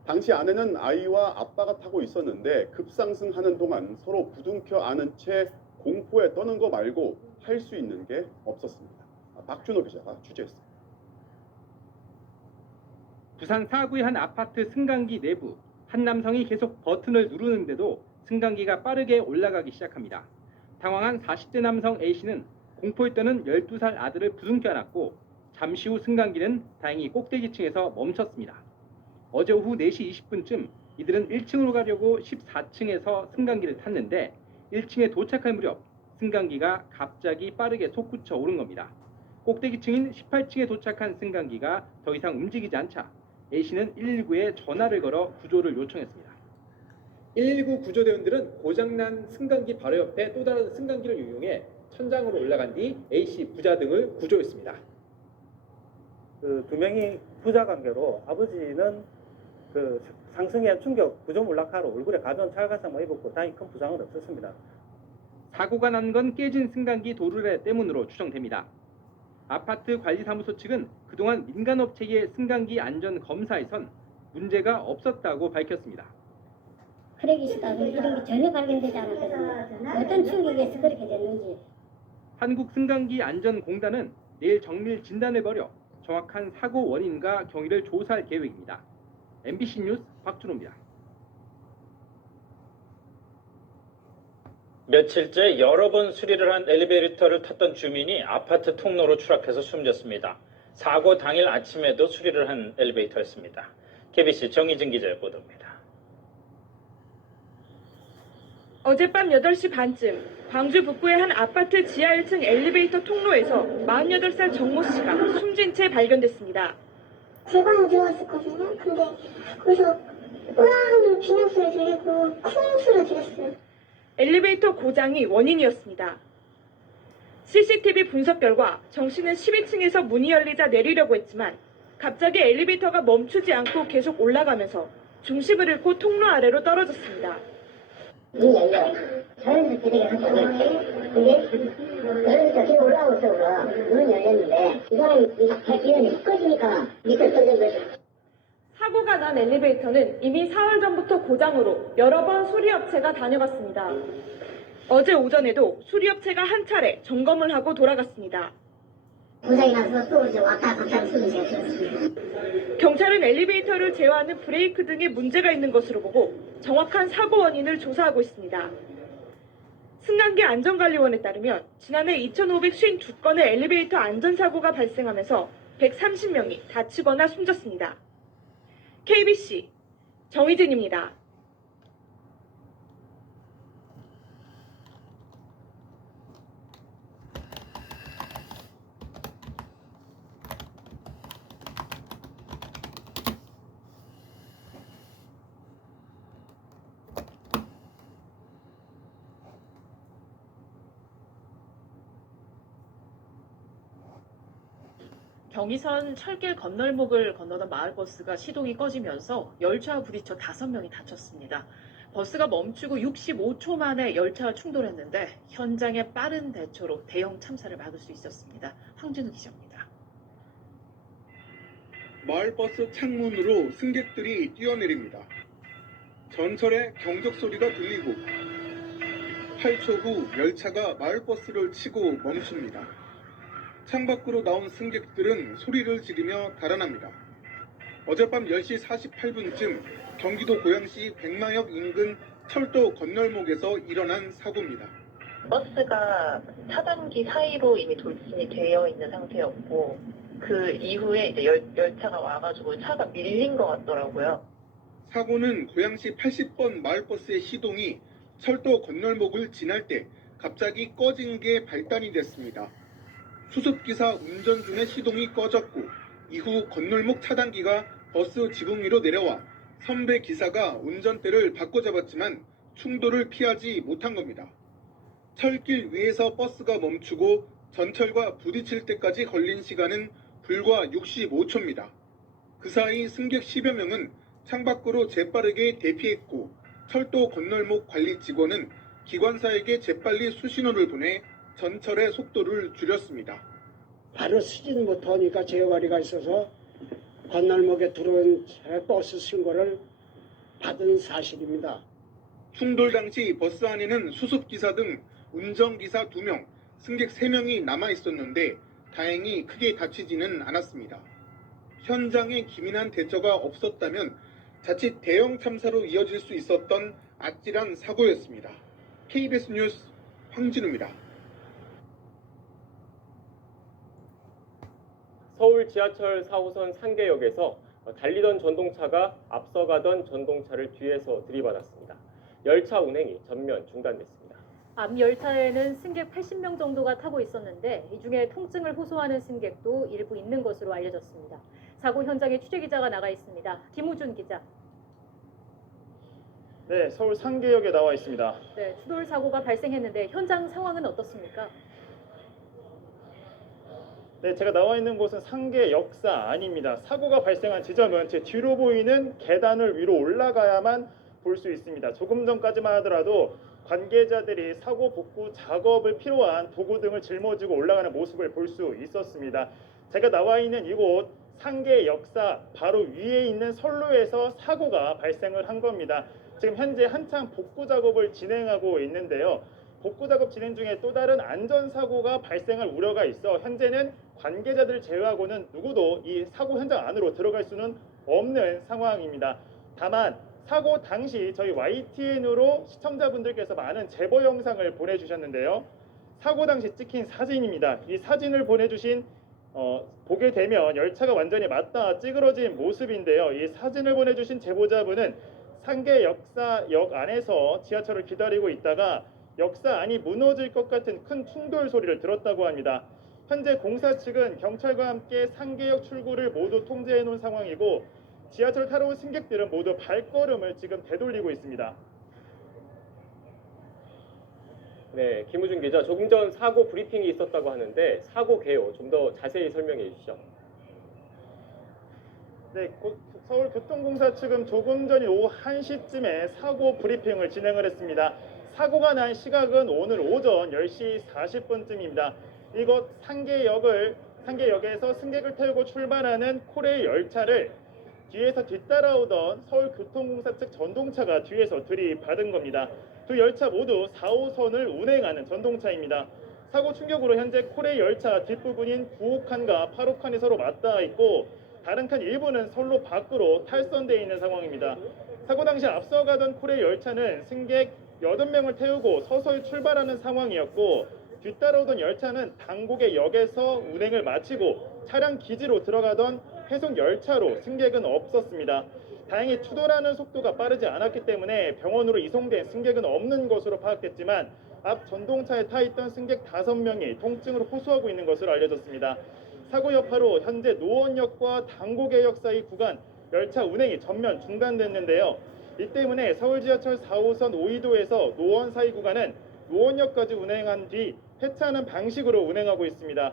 당시 아내는 아이와 아빠가 타고 있었는데 급상승하는 동안 서로 부둥켜 안은 채 공포에 떠는 거 말고 할 수 있는 게 없었습니다. 박준호 기자가 취재했습니다. 부산 사구의 한 아파트 승강기 내부, 한 남성이 계속 버튼을 누르는데도 승강기가 빠르게 올라가기 시작합니다. 당황한 40대 남성 A씨는 공포에 떠는 12살 아들을 부둥켜 안았고 잠시 후 승강기는 다행히 꼭대기층에서 멈췄습니다. 어제 오후 4시 20분쯤 이들은 1층으로 가려고 14층에서 승강기를 탔는데 1층에 도착할 무렵 승강기가 갑자기 빠르게 솟구쳐 오른 겁니다. 꼭대기층인 18층에 도착한 승강기가 더 이상 움직이지 않자 A씨는 119에 전화를 걸어 구조를 요청했습니다. 119 구조대원들은 고장난 승강기 바로 옆에 또 다른 승강기를 이용해 천장으로 올라간 뒤 A씨 부자 등을 구조했습니다. 두 명이 부자 관계로 아버지는 상승의 충격 구조물락하로 얼굴에 가벼운 찰가상만 입었고 다행히 큰 부상은 없었습니다. 사고가 난 건 깨진 승강기 도르래 때문으로 추정됩니다. 아파트 관리사무소 측은 그동안 민간업체의 승강기 안전 검사에선 문제가 없었다고 밝혔습니다. 크랙이시다고 이런 게 전혀 발견되지 않았거든요. 어떤 충격에서 그렇게 됐는지. 한국승강기안전공단은 내일 정밀 진단을 벌여 정확한 사고 원인과 경위를 조사할 계획입니다. MBC 뉴스 박준호입니다. 며칠째 여러 번 수리를 한 엘리베이터를 탔던 주민이 아파트 통로로 추락해서 숨졌습니다. 사고 당일 아침에도 수리를 한 엘리베이터였습니다. KBC 정희진 기자의 보도입니다. 어젯밤 8시 반쯤 광주 북부의 한 아파트 지하 1층 엘리베이터 통로에서 48살 정모 씨가 숨진 채 발견됐습니다. 제 방에 들어왔었거든요. 근데 거기서 으아 하는 비명소리 들리고 쿵 소리 들렸어요. 엘리베이터 고장이 원인이었습니다. CCTV 분석 결과 정 씨는 12층에서 문이 열리자 내리려고 했지만 갑자기 엘리베이터가 멈추지 않고 계속 올라가면서 중심을 잃고 통로 아래로 떨어졌습니다. 문이 열려. 자연스럽게 되게 한다고 근데 자연스럽게 계속 올라오고 있어. 문은 열렸는데 이 사람이 발길이 꺼지니까 밑에 떨어진 거지. 사고가 난 엘리베이터는 이미 4월 전부터 고장으로 여러 번 수리업체가 다녀갔습니다. 어제 오전에도 수리업체가 한 차례 점검을 하고 돌아갔습니다. 고장이 나서 또 이제 왔다 갔다 하는 소리가 들었습니다. 경찰은 엘리베이터를 제어하는 브레이크 등에 문제가 있는 것으로 보고 정확한 사고 원인을 조사하고 있습니다. 승강기 안전관리원에 따르면 지난해 2,552건의 엘리베이터 안전사고가 발생하면서 130명이 다치거나 숨졌습니다. KBC 정희진입니다. 경의선 철길 건널목을 건너던 마을버스가 시동이 꺼지면서 열차와 부딪혀 5명이 다쳤습니다. 버스가 멈추고 65초 만에 열차와 충돌했는데 현장의 빠른 대처로 대형 참사를 막을 수 있었습니다. 황진우 기자입니다. 마을버스 창문으로 승객들이 뛰어내립니다. 전철의 경적 소리가 들리고 8초 후 열차가 마을버스를 치고 멈춥니다. 창밖으로 나온 승객들은 소리를 지르며 달아납니다. 어젯밤 10시 48분쯤 경기도 고양시 백마역 인근 철도 건널목에서 일어난 사고입니다. 버스가 차단기 사이로 이미 돌진이 되어 있는 상태였고 그 이후에 이제 열차가 와가지고 차가 밀린 것 같더라고요. 사고는 고양시 80번 마을버스의 시동이 철도 건널목을 지날 때 갑자기 꺼진 게 발단이 됐습니다. 수습기사 운전 중에 시동이 꺼졌고 이후 건널목 차단기가 버스 지붕 위로 내려와 선배 기사가 운전대를 바꿔잡았지만 충돌을 피하지 못한 겁니다. 철길 위에서 버스가 멈추고 전철과 부딪힐 때까지 걸린 시간은 불과 65초입니다. 그 사이 승객 10여 명은 창밖으로 재빠르게 대피했고 철도 건널목 관리 직원은 기관사에게 재빨리 수신호를 보내 전철의 속도를 줄였습니다. 바로 쓰지는 못하니까 제어관리가 있어서 건널목에 들어온 버스 신고를 받은 사실입니다. 충돌 당시 버스 안에는 수습기사 등 운전기사 2명, 승객 3명이 남아 있었는데 다행히 크게 다치지는 않았습니다. 현장에 기민한 대처가 없었다면 자칫 대형 참사로 이어질 수 있었던 아찔한 사고였습니다. KBS 뉴스 황진우입니다. 서울 지하철 4호선 상계역에서 달리던 전동차가 앞서가던 전동차를 뒤에서 들이받았습니다. 열차 운행이 전면 중단됐습니다. 앞 열차에는 승객 80명 정도가 타고 있었는데 이 중에 통증을 호소하는 승객도 일부 있는 것으로 알려졌습니다. 사고 현장에 취재 기자가 나가 있습니다. 김우준 기자. 네, 서울 상계역에 나와 있습니다. 네, 추돌 사고가 발생했는데 현장 상황은 어떻습니까? 네, 제가 나와 있는 곳은 상계역사 안입니다. 사고가 발생한 지점은 제 뒤로 보이는 계단을 위로 올라가야만 볼 수 있습니다. 조금 전까지만 하더라도 관계자들이 사고 복구 작업을 필요한 도구 등을 짊어지고 올라가는 모습을 볼 수 있었습니다. 제가 나와 있는 이곳 상계역사 바로 위에 있는 선로에서 사고가 발생을 한 겁니다. 지금 현재 한창 복구 작업을 진행하고 있는데요. 복구 작업 진행 중에 또 다른 안전사고가 발생할 우려가 있어 현재는 관계자들을 제외하고는 누구도 이 사고 현장 안으로 들어갈 수는 없는 상황입니다. 다만 사고 당시 저희 YTN으로 시청자분들께서 많은 제보 영상을 보내주셨는데요. 사고 당시 찍힌 사진입니다. 이 사진을 보내주신 보게 되면 열차가 완전히 맞닿아 찌그러진 모습인데요. 이 사진을 보내주신 제보자분은 상계역사역 안에서 지하철을 기다리고 있다가 역사 안이 무너질 것 같은 큰 충돌 소리를 들었다고 합니다. 현재 공사 측은 경찰과 함께 상계역 출구를 모두 통제해 놓은 상황이고 지하철 타러 온 승객들은 모두 발걸음을 지금 되돌리고 있습니다. 네, 김우준 기자, 조금 전 사고 브리핑이 있었다고 하는데 사고 개요 좀 더 자세히 설명해 주시죠. 네, 서울교통공사 측은 조금 전 오후 1시쯤에 사고 브리핑을 진행을 했습니다. 사고가 난 시각은 오늘 오전 10시 40분쯤입니다. 이곳 상계역에서 승객을 태우고 출발하는 코레일 열차를 뒤에서 뒤따라오던 서울교통공사 측 전동차가 뒤에서 들이받은 겁니다. 두 열차 모두 4호선을 운행하는 전동차입니다. 사고 충격으로 현재 코레일 열차 뒷부분인 9호칸과 8호칸이 서로 맞닿아 있고 다른 칸 일부는 선로 밖으로 탈선되어 있는 상황입니다. 사고 당시 앞서가던 코레일 열차는 승객 8명을 태우고 서서히 출발하는 상황이었고 뒤따라오던 열차는 당곡의 역에서 운행을 마치고 차량 기지로 들어가던 회속 열차로 승객은 없었습니다. 다행히 추돌하는 속도가 빠르지 않았기 때문에 병원으로 이송된 승객은 없는 것으로 파악됐지만 앞 전동차에 타 있던 승객 5명이 통증을 호소하고 있는 것으로 알려졌습니다. 사고 여파로 현재 노원역과 당곡의 사이 구간 열차 운행이 전면 중단됐는데요. 이 때문에 서울지하철 4호선 오이도에서 노원 사이 구간은 노원역까지 운행한 뒤 폐차하는 방식으로 운행하고 있습니다.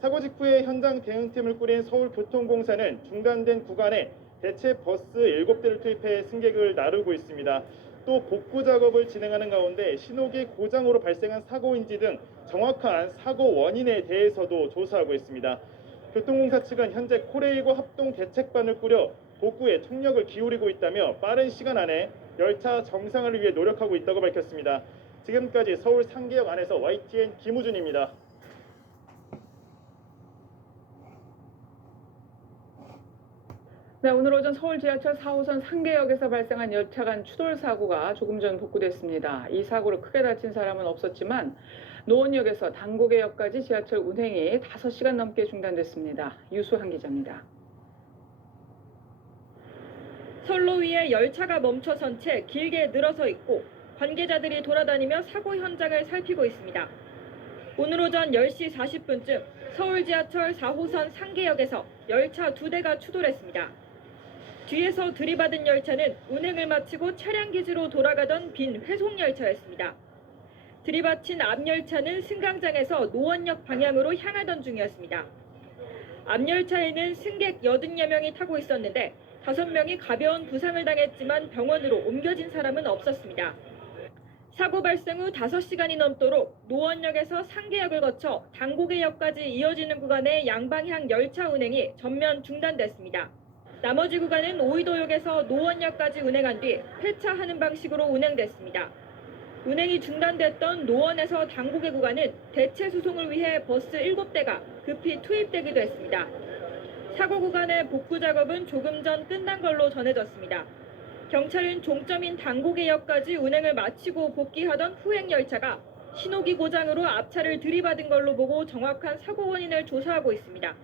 사고 직후에 현장 대응팀을 꾸린 서울교통공사는 중단된 구간에 대체 버스 7대를 투입해 승객을 나르고 있습니다. 또 복구 작업을 진행하는 가운데 신호기 고장으로 발생한 사고인지 등 정확한 사고 원인에 대해서도 조사하고 있습니다. 교통공사 측은 현재 코레일과 합동 대책반을 꾸려 복구에 총력을 기울이고 있다며 빠른 시간 안에 열차 정상화를 위해 노력하고 있다고 밝혔습니다. 지금까지 서울 상계역 안에서 YTN 김우준입니다. 네, 오늘 오전 서울 지하철 4호선 상계역에서 발생한 열차 간 추돌 사고가 조금 전 복구됐습니다. 이 사고로 크게 다친 사람은 없었지만 노원역에서 당곡역까지 지하철 운행이 5시간 넘게 중단됐습니다. 유수한 기자입니다. 선로 위에 열차가 멈춰선 채 길게 늘어서 있고 관계자들이 돌아다니며 사고 현장을 살피고 있습니다. 오늘 오전 10시 40분쯤 서울 지하철 4호선 상계역에서 열차 2대가 추돌했습니다. 뒤에서 들이받은 열차는 운행을 마치고 차량 기지로 돌아가던 빈 회속 열차였습니다. 들이받친 앞 열차는 승강장에서 노원역 방향으로 향하던 중이었습니다. 앞 열차에는 승객 80여 명이 타고 있었는데 5명이 가벼운 부상을 당했지만 병원으로 옮겨진 사람은 없었습니다. 사고 발생 후 5시간이 넘도록 노원역에서 상계역을 거쳐 당곡의역까지 이어지는 구간의 양방향 열차 운행이 전면 중단됐습니다. 나머지 구간은 오이도역에서 노원역까지 운행한 뒤 폐차하는 방식으로 운행됐습니다. 운행이 중단됐던 노원에서 당곡의 구간은 대체 수송을 위해 버스 7대가 급히 투입되기도 했습니다. 사고 구간의 복구 작업은 조금 전 끝난 걸로 전해졌습니다. 경찰은 종점인 당곡의역까지 운행을 마치고 복귀하던 후행 열차가 신호기 고장으로 앞차를 들이받은 걸로 보고 정확한 사고 원인을 조사하고 있습니다.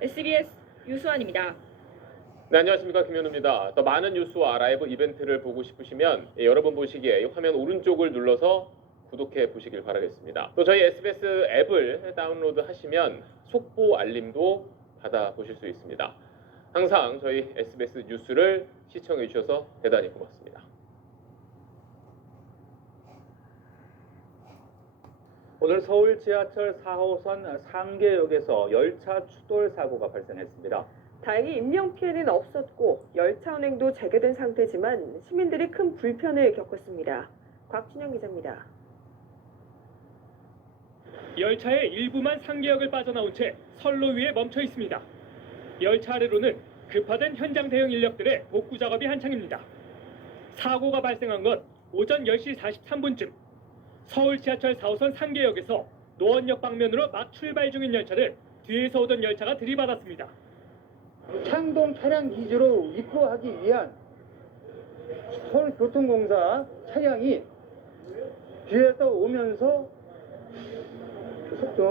SBS 유수환입니다. 네, 안녕하십니까, 김현우입니다. 더 많은 뉴스와 라이브 이벤트를 보고 싶으시면 여러분 보시기에 화면 오른쪽을 눌러서 구독해 보시길 바라겠습니다. 또 저희 SBS 앱을 다운로드 하시면 속보 알림도 받아보실 수 있습니다. 항상 저희 SBS 뉴스를 시청해 주셔서 대단히 고맙습니다. 오늘 서울 지하철 4호선 상계역에서 열차 추돌 사고가 발생했습니다. 다행히 인명피해는 없었고 열차 운행도 재개된 상태지만 시민들이 큰 불편을 겪었습니다. 곽준영 기자입니다. 열차의 일부만 상계역을 빠져나온 채 선로 위에 멈춰 있습니다. 열차 아래로는 급화된 현장 대응 인력들의 복구 작업이 한창입니다. 사고가 발생한 건 오전 10시 43분쯤 서울 지하철 4호선 상계역에서 노원역 방면으로 막 출발 중인 열차를 뒤에서 오던 열차가 들이받았습니다. 창동 차량 기지로 입구하기 위한 서울교통공사 차량이 뒤에서 오면서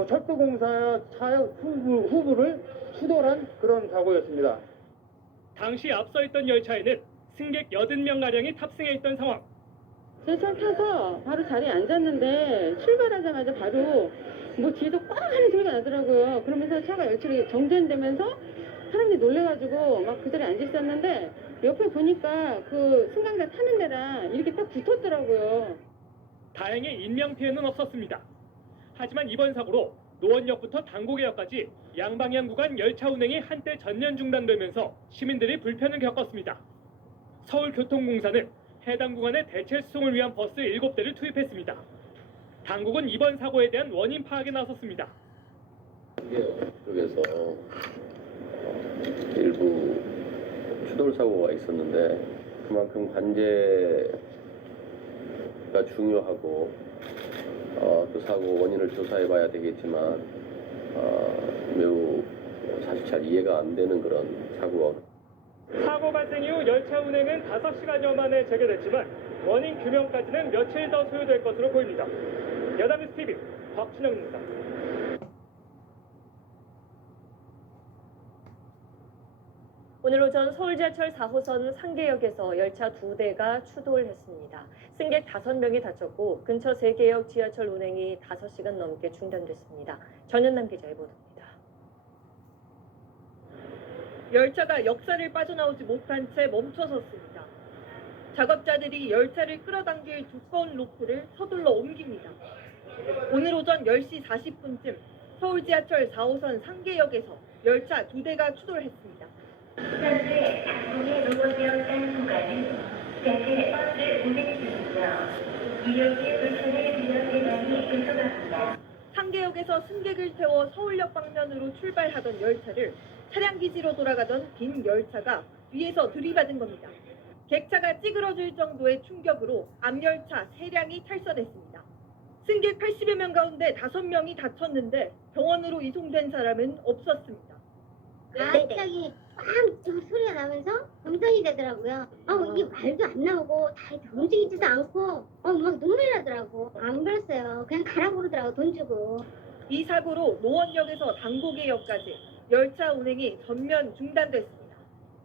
철도공사 차 후부를 추돌한 그런 사고였습니다. 당시 앞서 있던 열차에는 승객 80명가량이 탑승해 있던 상황. 제 차 타서 바로 자리에 앉았는데 출발하자마자 바로 뭐 뒤에서 꽝 하는 소리가 나더라고요. 그러면서 차가 열차가 정전되면서 사람들이 놀래가지고 막 그 자리에 앉아 있었는데 옆에 보니까 그 승강자 타는 데랑 이렇게 딱 붙었더라고요. 다행히 인명 피해는 없었습니다. 하지만 이번 사고로 노원역부터 당고개역까지 양방향 구간 열차 운행이 한때 전면 중단되면서 시민들이 불편을 겪었습니다. 서울교통공사는 해당 구간에 대체 수송을 위한 버스 7대를 투입했습니다. 당국은 이번 사고에 대한 원인 파악에 나섰습니다. 쪽에서 일부 추돌 사고가 있었는데 그만큼 관제가 중요하고 그 사고 원인을 조사해봐야 되겠지만 매우 사실 잘 이해가 안 되는 그런 사고가. 사고 발생 이후 열차 운행은 5시간여 만에 재개됐지만 원인 규명까지는 며칠 더 소요될 것으로 보입니다. 여담뉴스 TV 박춘영입니다. 오늘 오전 서울 지하철 4호선 상계역에서 열차 2대가 추돌했습니다. 승객 5명이 다쳤고 근처 세계역 지하철 운행이 5시간 넘게 중단됐습니다. 전현남 기자의 보도입니다. 열차가 역사를 빠져나오지 못한 채 멈춰섰습니다. 작업자들이 열차를 끌어당길 두꺼운 로프를 서둘러 옮깁니다. 오늘 오전 10시 40분쯤 서울 지하철 4호선 상계역에서 열차 2대가 추돌했습니다. 현재 당국의 노원역 간 구간은 대체 버스 운행 중이고요. 이역의 불편을 빌려 대단히 죄송합니다. 상계역에서 승객을 태워 서울역 방면으로 출발하던 열차를 차량 기지로 돌아가던 빈 열차가 뒤에서 들이받은 겁니다. 객차가 찌그러질 정도의 충격으로 앞열차 3량이 탈선했습니다. 승객 80여 명 가운데 5명이 다쳤는데 병원으로 이송된 사람은 없었습니다. 갑자기 빵 소리가 나면서 음성이 되더라고요. 이게 말도 안 나오고 다 움직이지도 않고 막 눈물이 나더라고. 안 그랬어요. 그냥 가라고 그러더라고, 돈 주고. 이 사고로 노원역에서 당고개역까지 열차 운행이 전면 중단됐습니다.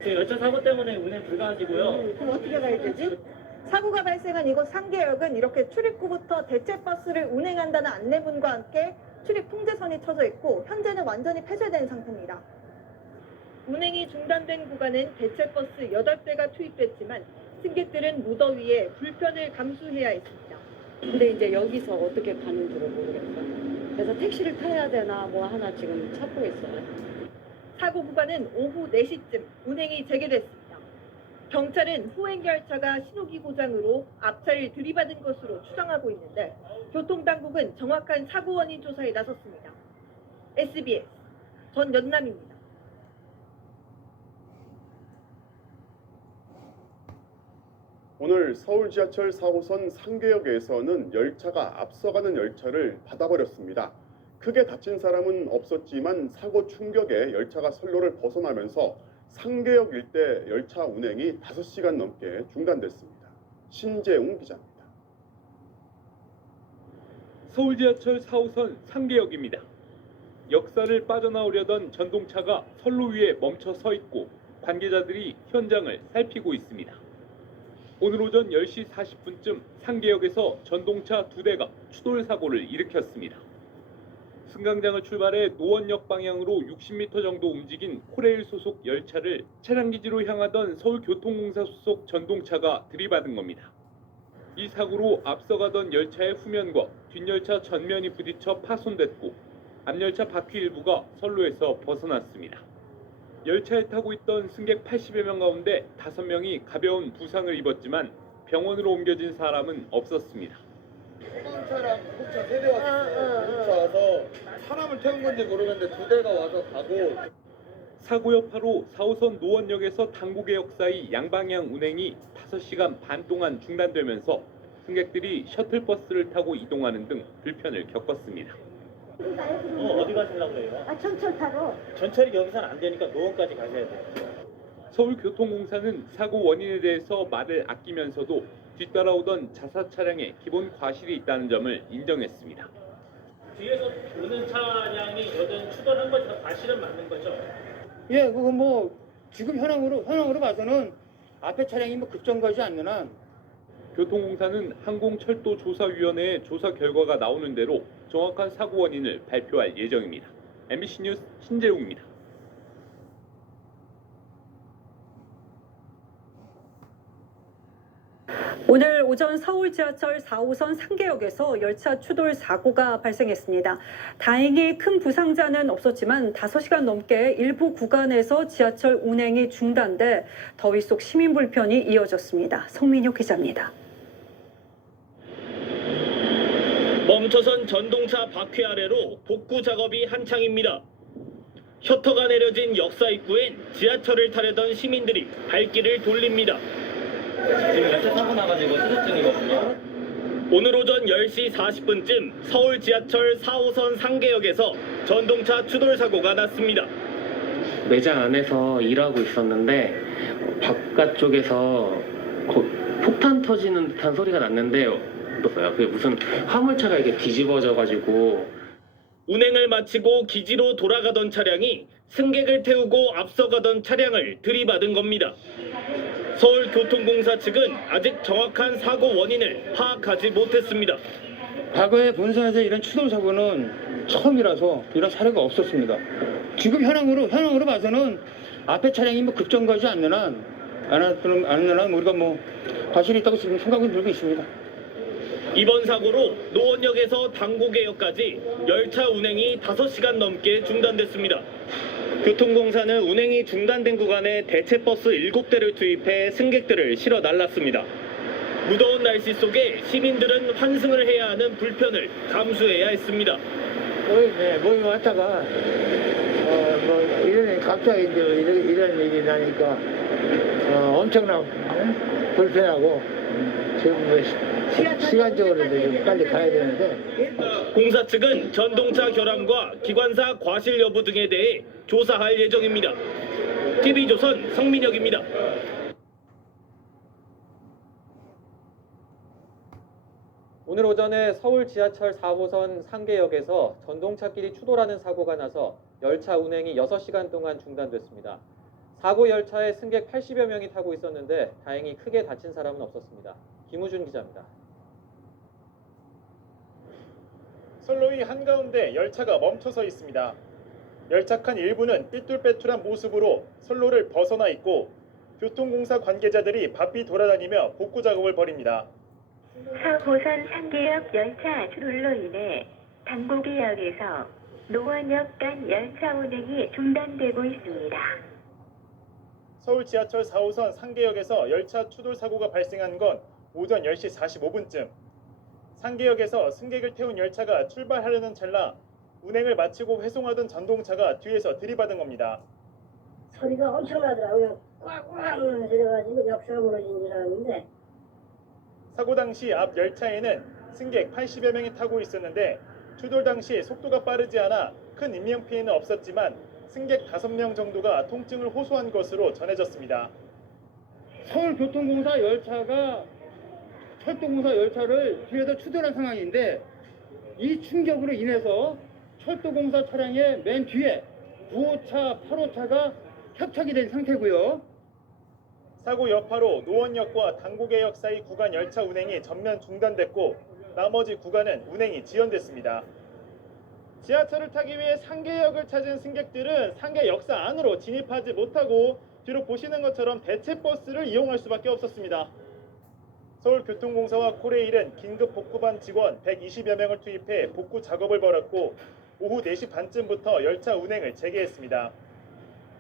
열차 사고 때문에 운행 불가하시고요. 그럼 어떻게 가야 되지? 사고가 발생한 이곳 상계역은 이렇게 출입구부터 대체 버스를 운행한다는 안내문과 함께 출입 통제선이 쳐져 있고 현재는 완전히 폐쇄된 상태입니다. 운행이 중단된 구간은 대체 버스 8대가 투입됐지만 승객들은 무더위에 불편을 감수해야 했습니다. 근데 이제 여기서 어떻게 가는 줄을 모르겠어요. 그래서 택시를 타야 되나 뭐 하나 지금 찾고 있어요. 사고 구간은 오후 4시쯤 운행이 재개됐습니다. 경찰은 호행열차가 신호기 고장으로 앞차를 들이받은 것으로 추정하고 있는데 교통당국은 정확한 사고 원인 조사에 나섰습니다. SBS 전연남입니다. 오늘 서울 지하철 4호선 상계역에서는 열차가 앞서가는 열차를 받아버렸습니다. 크게 다친 사람은 없었지만 사고 충격에 열차가 선로를 벗어나면서 상계역 일대 열차 운행이 5시간 넘게 중단됐습니다. 신재웅 기자입니다. 서울 지하철 4호선 상계역입니다. 역사를 빠져나오려던 전동차가 선로 위에 멈춰 서 있고 관계자들이 현장을 살피고 있습니다. 오늘 오전 10시 40분쯤 상계역에서 전동차 2대가 추돌 사고를 일으켰습니다. 승강장을 출발해 노원역 방향으로 60m 정도 움직인 코레일 소속 열차를 차량기지로 향하던 서울교통공사 소속 전동차가 들이받은 겁니다. 이 사고로 앞서가던 열차의 후면과 뒷열차 전면이 부딪혀 파손됐고 앞열차 바퀴 일부가 선로에서 벗어났습니다. 열차에 타고 있던 승객 80여 명 가운데 5명이 가벼운 부상을 입었지만 병원으로 옮겨진 사람은 없었습니다. 차랑 차 3대 와서 사람을 태운 건지 모르겠는데 2대가 와서 가고. 사고 여파로 4호선 노원역에서 당고개역 사이 양방향 운행이 5시간 반 동안 중단되면서 승객들이 셔틀버스를 타고 이동하는 등 불편을 겪었습니다. 어디 가시려고 해요? 전철 타러. 전철이 여기서는 안 되니까 노원까지 가셔야 돼요. 서울교통공사는 사고 원인에 대해서 말을 아끼면서도 뒤따라오던 자사 차량에 기본 과실이 있다는 점을 인정했습니다. 뒤에서 오는 차량이 여전 추돌한 거죠. 과실은 맞는 거죠. 예, 그거 뭐 지금 현황으로 봐서는 앞에 차량이 뭐 급정거하지 않는 한. 교통공사는 항공철도조사위원회의 조사 결과가 나오는 대로 정확한 사고 원인을 발표할 예정입니다. MBC 뉴스 신재웅입니다. 오늘 오전 서울 지하철 4호선 상계역에서 열차 추돌 사고가 발생했습니다. 다행히 큰 부상자는 없었지만 5시간 넘게 일부 구간에서 지하철 운행이 중단돼 더위 속 시민 불편이 이어졌습니다. 성민효 기자입니다. 멈춰선 전동차 바퀴 아래로 복구 작업이 한창입니다. 셔터가 내려진 역사 입구엔 지하철을 타려던 시민들이 발길을 돌립니다. 지금 열차 타고 나가지고 수습 중이거든요. 오늘 오전 10시 40분쯤 서울 지하철 4호선 상계역에서 전동차 추돌 사고가 났습니다. 매장 안에서 일하고 있었는데 바깥쪽에서 폭탄 터지는 듯한 소리가 났는데 그게 무슨 화물차가 이렇게 뒤집어져가지고 운행을 마치고 기지로 돌아가던 차량이 승객을 태우고 앞서가던 차량을 들이받은 겁니다. 서울교통공사 측은 아직 정확한 사고 원인을 파악하지 못했습니다. 과거에 본사에서 이런 추돌 사고는 처음이라서 이런 사례가 없었습니다. 지금 현황으로 봐서는 앞에 차량이 급정거하지 않는 한 우리가 과실이 있다고 지금 생각은 들고 있습니다. 이번 사고로 노원역에서 당고개역까지 열차 운행이 5시간 넘게 중단됐습니다. 교통공사는 운행이 중단된 구간에 대체버스 7대를 투입해 승객들을 실어 날랐습니다. 무더운 날씨 속에 시민들은 환승을 해야 하는 불편을 감수해야 했습니다. 모임 왔다가 이런 갑자기 이런 일이 나니까 엄청나고 불편하고 지금 시간적으로도 좀 빨리 가야 되는데 공사 측은 전동차 결함과 기관사 과실 여부 등에 대해 조사할 예정입니다. TV조선 성민혁입니다. 오늘 오전에 서울 지하철 4호선 상계역에서 전동차끼리 추돌하는 사고가 나서 열차 운행이 6시간 동안 중단됐습니다. 사고 열차에 승객 80여 명이 타고 있었는데 다행히 크게 다친 사람은 없었습니다. 김우준 기자입니다. 선로위 한가운데 열차가 멈춰서 있습니다. 열차 칸 일부는 삐뚤빼뚤한 모습으로 선로를 벗어나 있고 교통공사 관계자들이 바삐 돌아다니며 복구 작업을 벌입니다. 4호선 상계역 열차 추돌로 인해 당고개역에서 노원역 간 열차 운행이 중단되고 있습니다. 서울 지하철 4호선 상계역에서 열차 추돌 사고가 발생한 건 오전 10시 45분쯤. 상계역에서 승객을 태운 열차가 출발하려는 찰나 운행을 마치고 회송하던 전동차가 뒤에서 들이받은 겁니다. 소리가 엄청나더라고요. 꽉꽉 내려가지고 역사가 무너진 줄 알았는데 사고 당시 앞 열차에는 승객 80여 명이 타고 있었는데 추돌 당시 속도가 빠르지 않아 큰 인명피해는 없었지만 승객 5명 정도가 통증을 호소한 것으로 전해졌습니다. 서울교통공사 열차가 철도공사 열차를 뒤에서 추돌한 상황인데 이 충격으로 인해서 철도공사 차량의 맨 뒤에 9호차, 8호차가 협착이 된 상태고요. 사고 여파로 노원역과 당고개역 사이 구간 열차 운행이 전면 중단됐고 나머지 구간은 운행이 지연됐습니다. 지하철을 타기 위해 상계역을 찾은 승객들은 상계역사 안으로 진입하지 못하고 뒤로 보시는 것처럼 대체버스를 이용할 수밖에 없었습니다. 서울교통공사와 코레일은 긴급 복구반 직원 120여 명을 투입해 복구 작업을 벌였고 오후 4시 반쯤부터 열차 운행을 재개했습니다.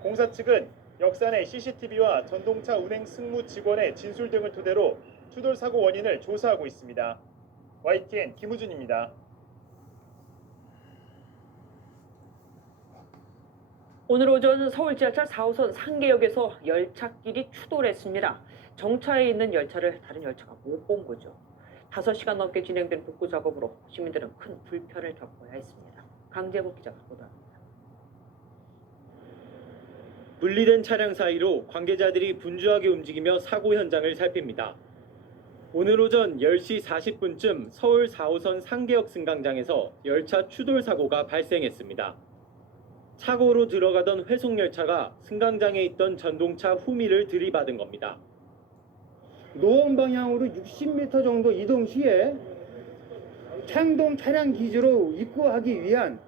공사 측은 역사 내 CCTV와 전동차 운행 승무 직원의 진술 등을 토대로 추돌 사고 원인을 조사하고 있습니다. YTN 김우준입니다. 오늘 오전 서울 지하철 4호선 상계역에서 열차끼리 추돌했습니다. 정차에 있는 열차를 다른 열차가 못 본 거죠. 5시간 넘게 진행된 복구 작업으로 시민들은 큰 불편을 겪어야 했습니다. 강재복 기자가 보도합니다. 분리된 차량 사이로 관계자들이 분주하게 움직이며 사고 현장을 살핍니다. 오늘 오전 10시 40분쯤 서울 4호선 상계역 승강장에서 열차 추돌 사고가 발생했습니다. 차고로 들어가던 회송열차가 승강장에 있던 전동차 후미를 들이받은 겁니다. 노원 방향으로 60m 정도 이동 시에 창동 차량 기지로 입구하기 위한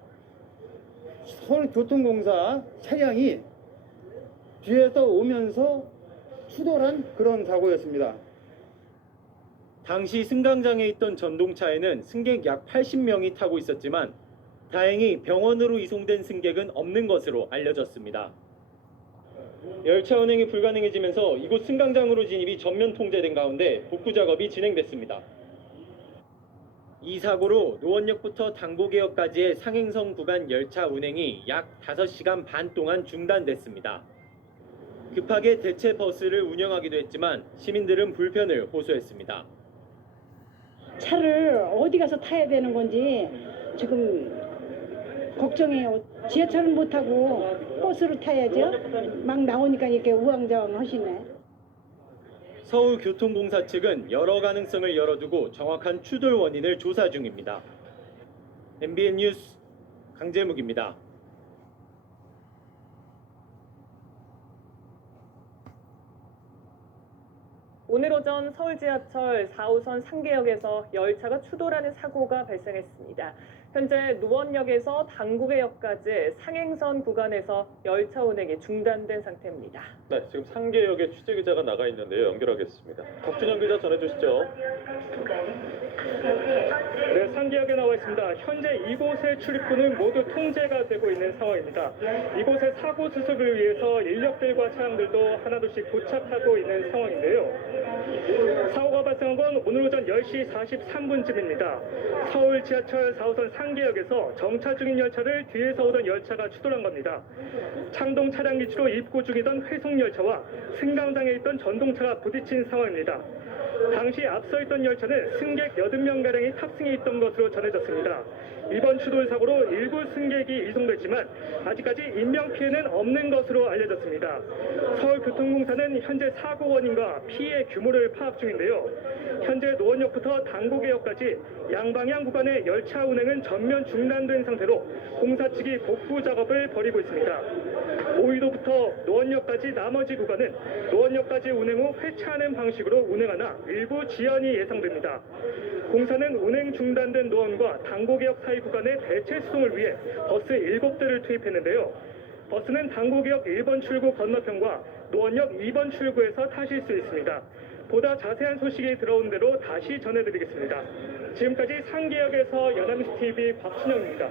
서울교통공사 차량이 뒤에서 오면서 추돌한 그런 사고였습니다. 당시 승강장에 있던 전동차에는 승객 약 80명이 타고 있었지만 다행히 병원으로 이송된 승객은 없는 것으로 알려졌습니다. 열차 운행이 불가능해지면서 이곳 승강장으로 진입이 전면 통제된 가운데 복구 작업이 진행됐습니다. 이 사고로 노원역부터 당고개역까지의 상행선 구간 열차 운행이 약 5시간 반 동안 중단됐습니다. 급하게 대체 버스를 운영하기도 했지만 시민들은 불편을 호소했습니다. 차를 어디 가서 타야 되는 건지 지금 걱정해요. 지하철은 못 타고 버스를 타야죠. 막 나오니까 이렇게 우왕좌왕 하시네. 서울교통공사 측은 여러 가능성을 열어두고 정확한 추돌 원인을 조사 중입니다. MBN 뉴스 강재묵입니다. 오늘 오전 서울 지하철 4호선 상계역에서 열차가 추돌하는 사고가 발생했습니다. 현재 노원역에서 당구개역까지 상행선 구간에서 열차 운행이 중단된 상태입니다. 네, 지금 상계역에 취재 기자가 나가 있는데요. 연결하겠습니다. 박준영 기자 전해주시죠. 네, 상계역에 나와 있습니다. 현재 이곳의 출입구는 모두 통제가 되고 있는 상황입니다. 이곳의 사고 수습을 위해서 인력들과 차량들도 하나둘씩 도착하고 있는 상황인데요. 사고가 발생한 건 오늘 오전 10시 43분쯤입니다. 서울 지하철 4호선 상계역에서 정차 중인 열차를 뒤에서 오던 열차가 추돌한 겁니다. 창동 차량 기지로 입고 중이던 회송열차와 승강장에 있던 전동차가 부딪힌 상황입니다. 당시 앞서 있던 열차는 승객 80명가량이 탑승해 있던 것으로 전해졌습니다. 이번 추돌 사고로 일부 승객이 이송됐지만 아직까지 인명피해는 없는 것으로 알려졌습니다. 서울교통공사는 현재 사고 원인과 피해 규모를 파악 중인데요. 현재 노원역부터 당고개역까지 양방향 구간의 열차 운행은 전면 중단된 상태로 공사 측이 복구 작업을 벌이고 있습니다. 오이도부터 노원역까지 나머지 구간은 노원역까지 운행 후 회차하는 방식으로 운행하나 일부 지연이 예상됩니다. 공사는 운행 중단된 노원과 당고개역 사이 구간의 대체 수송을 위해 버스 7대를 투입했는데요. 버스는 당고개역 1번 출구 건너편과 노원역 2번 출구에서 타실 수 있습니다. 보다 자세한 소식이 들어온 대로 다시 전해드리겠습니다. 지금까지 상계역에서 연합뉴스TV 박순영입니다.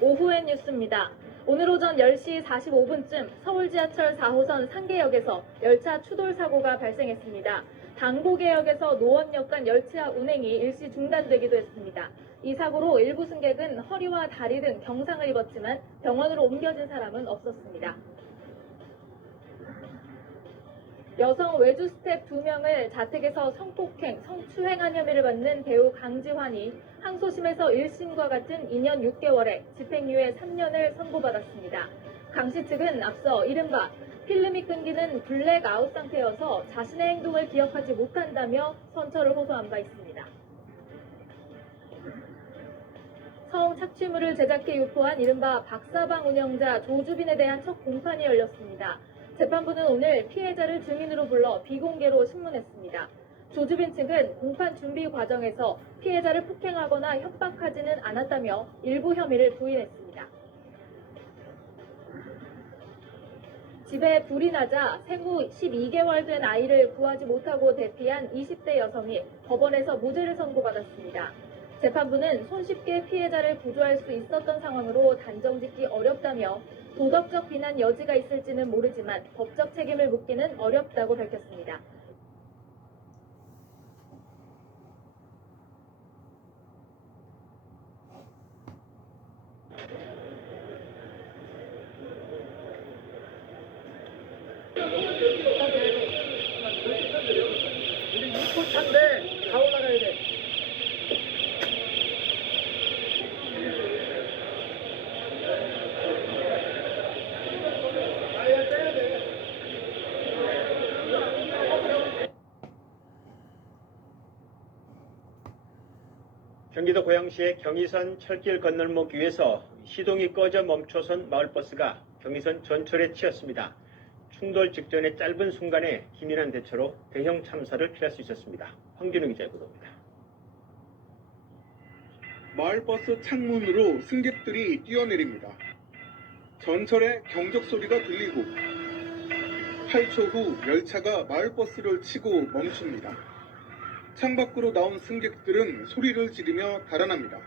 오후의 뉴스입니다. 오늘 오전 10시 45분쯤 서울 지하철 4호선 상계역에서 열차 추돌 사고가 발생했습니다. 당고개역에서 노원역 간 열차 운행이 일시 중단되기도 했습니다. 이 사고로 일부 승객은 허리와 다리 등 경상을 입었지만 병원으로 옮겨진 사람은 없었습니다. 여성 외주 스텝 2명을 자택에서 성폭행, 성추행한 혐의를 받는 배우 강지환이 항소심에서 1심과 같은 2년 6개월에 집행유예 3년을 선고받았습니다. 강 씨 측은 앞서 이른바 필름이 끊기는 블랙아웃 상태여서 자신의 행동을 기억하지 못한다며 선처를 호소한 바 있습니다. 성 착취물을 제작해 유포한 이른바 박사방 운영자 조주빈에 대한 첫 공판이 열렸습니다. 재판부는 오늘 피해자를 증인으로 불러 비공개로 신문했습니다. 조주빈 측은 공판 준비 과정에서 피해자를 폭행하거나 협박하지는 않았다며 일부 혐의를 부인했습니다. 집에 불이 나자 생후 12개월 된 아이를 구하지 못하고 대피한 20대 여성이 법원에서 무죄를 선고받았습니다. 재판부는 손쉽게 피해자를 구조할 수 있었던 상황으로 단정짓기 어렵다며 도덕적 비난 여지가 있을지는 모르지만 법적 책임을 묻기는 어렵다고 밝혔습니다. 차인데 다 올라가야 돼. 경기도 고양시의 경의선 철길 건널목 위에서 시동이 꺼져 멈춰선 마을버스가 경의선 전철에 치였습니다. 충돌 직전의 짧은 순간에 기민한 대처로 대형 참사를 피할 수 있었습니다. 황진우 기자의 보도입니다. 마을버스 창문으로 승객들이 뛰어내립니다. 전철의 경적 소리가 들리고 8초 후 열차가 마을버스를 치고 멈춥니다. 창밖으로 나온 승객들은 소리를 지르며 달아납니다.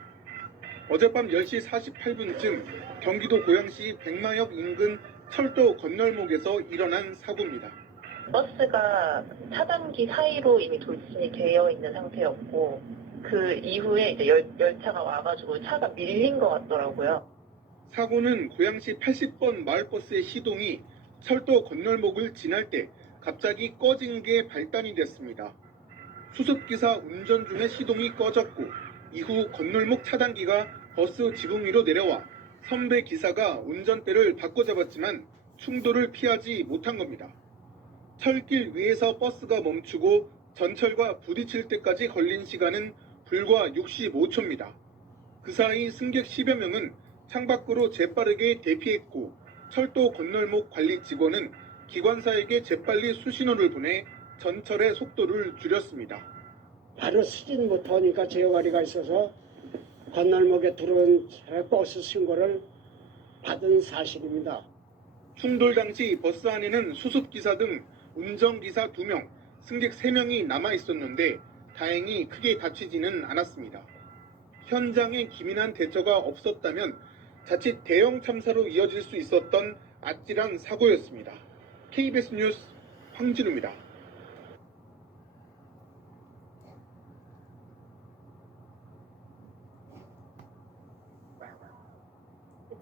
어젯밤 10시 48분쯤 경기도 고양시 백마역 인근 철도 건널목에서 일어난 사고입니다. 버스가 차단기 사이로 이미 돌진이 되어 있는 상태였고 그 이후에 이제 열차가 와가지고 차가 밀린 것 같더라고요. 사고는 고양시 80번 마을버스의 시동이 철도 건널목을 지날 때 갑자기 꺼진 게 발단이 됐습니다. 수습기사 운전 중에 시동이 꺼졌고 이후 건널목 차단기가 버스 지붕 위로 내려와 선배 기사가 운전대를 바꿔잡았지만 충돌을 피하지 못한 겁니다. 철길 위에서 버스가 멈추고 전철과 부딪힐 때까지 걸린 시간은 불과 65초입니다. 그 사이 승객 10여 명은 창밖으로 재빠르게 대피했고 철도 건널목 관리 직원은 기관사에게 재빨리 수신호를 보내 전철의 속도를 줄였습니다. 바로 쓰진 못하니까 제어가리가 있어서 건널목에 들어온 버스 신고를 받은 사실입니다. 충돌 당시 버스 안에는 수습기사 등 운전기사 2명, 승객 3명이 남아 있었는데 다행히 크게 다치지는 않았습니다. 현장에 기민한 대처가 없었다면 자칫 대형 참사로 이어질 수 있었던 아찔한 사고였습니다. KBS 뉴스 황진우입니다.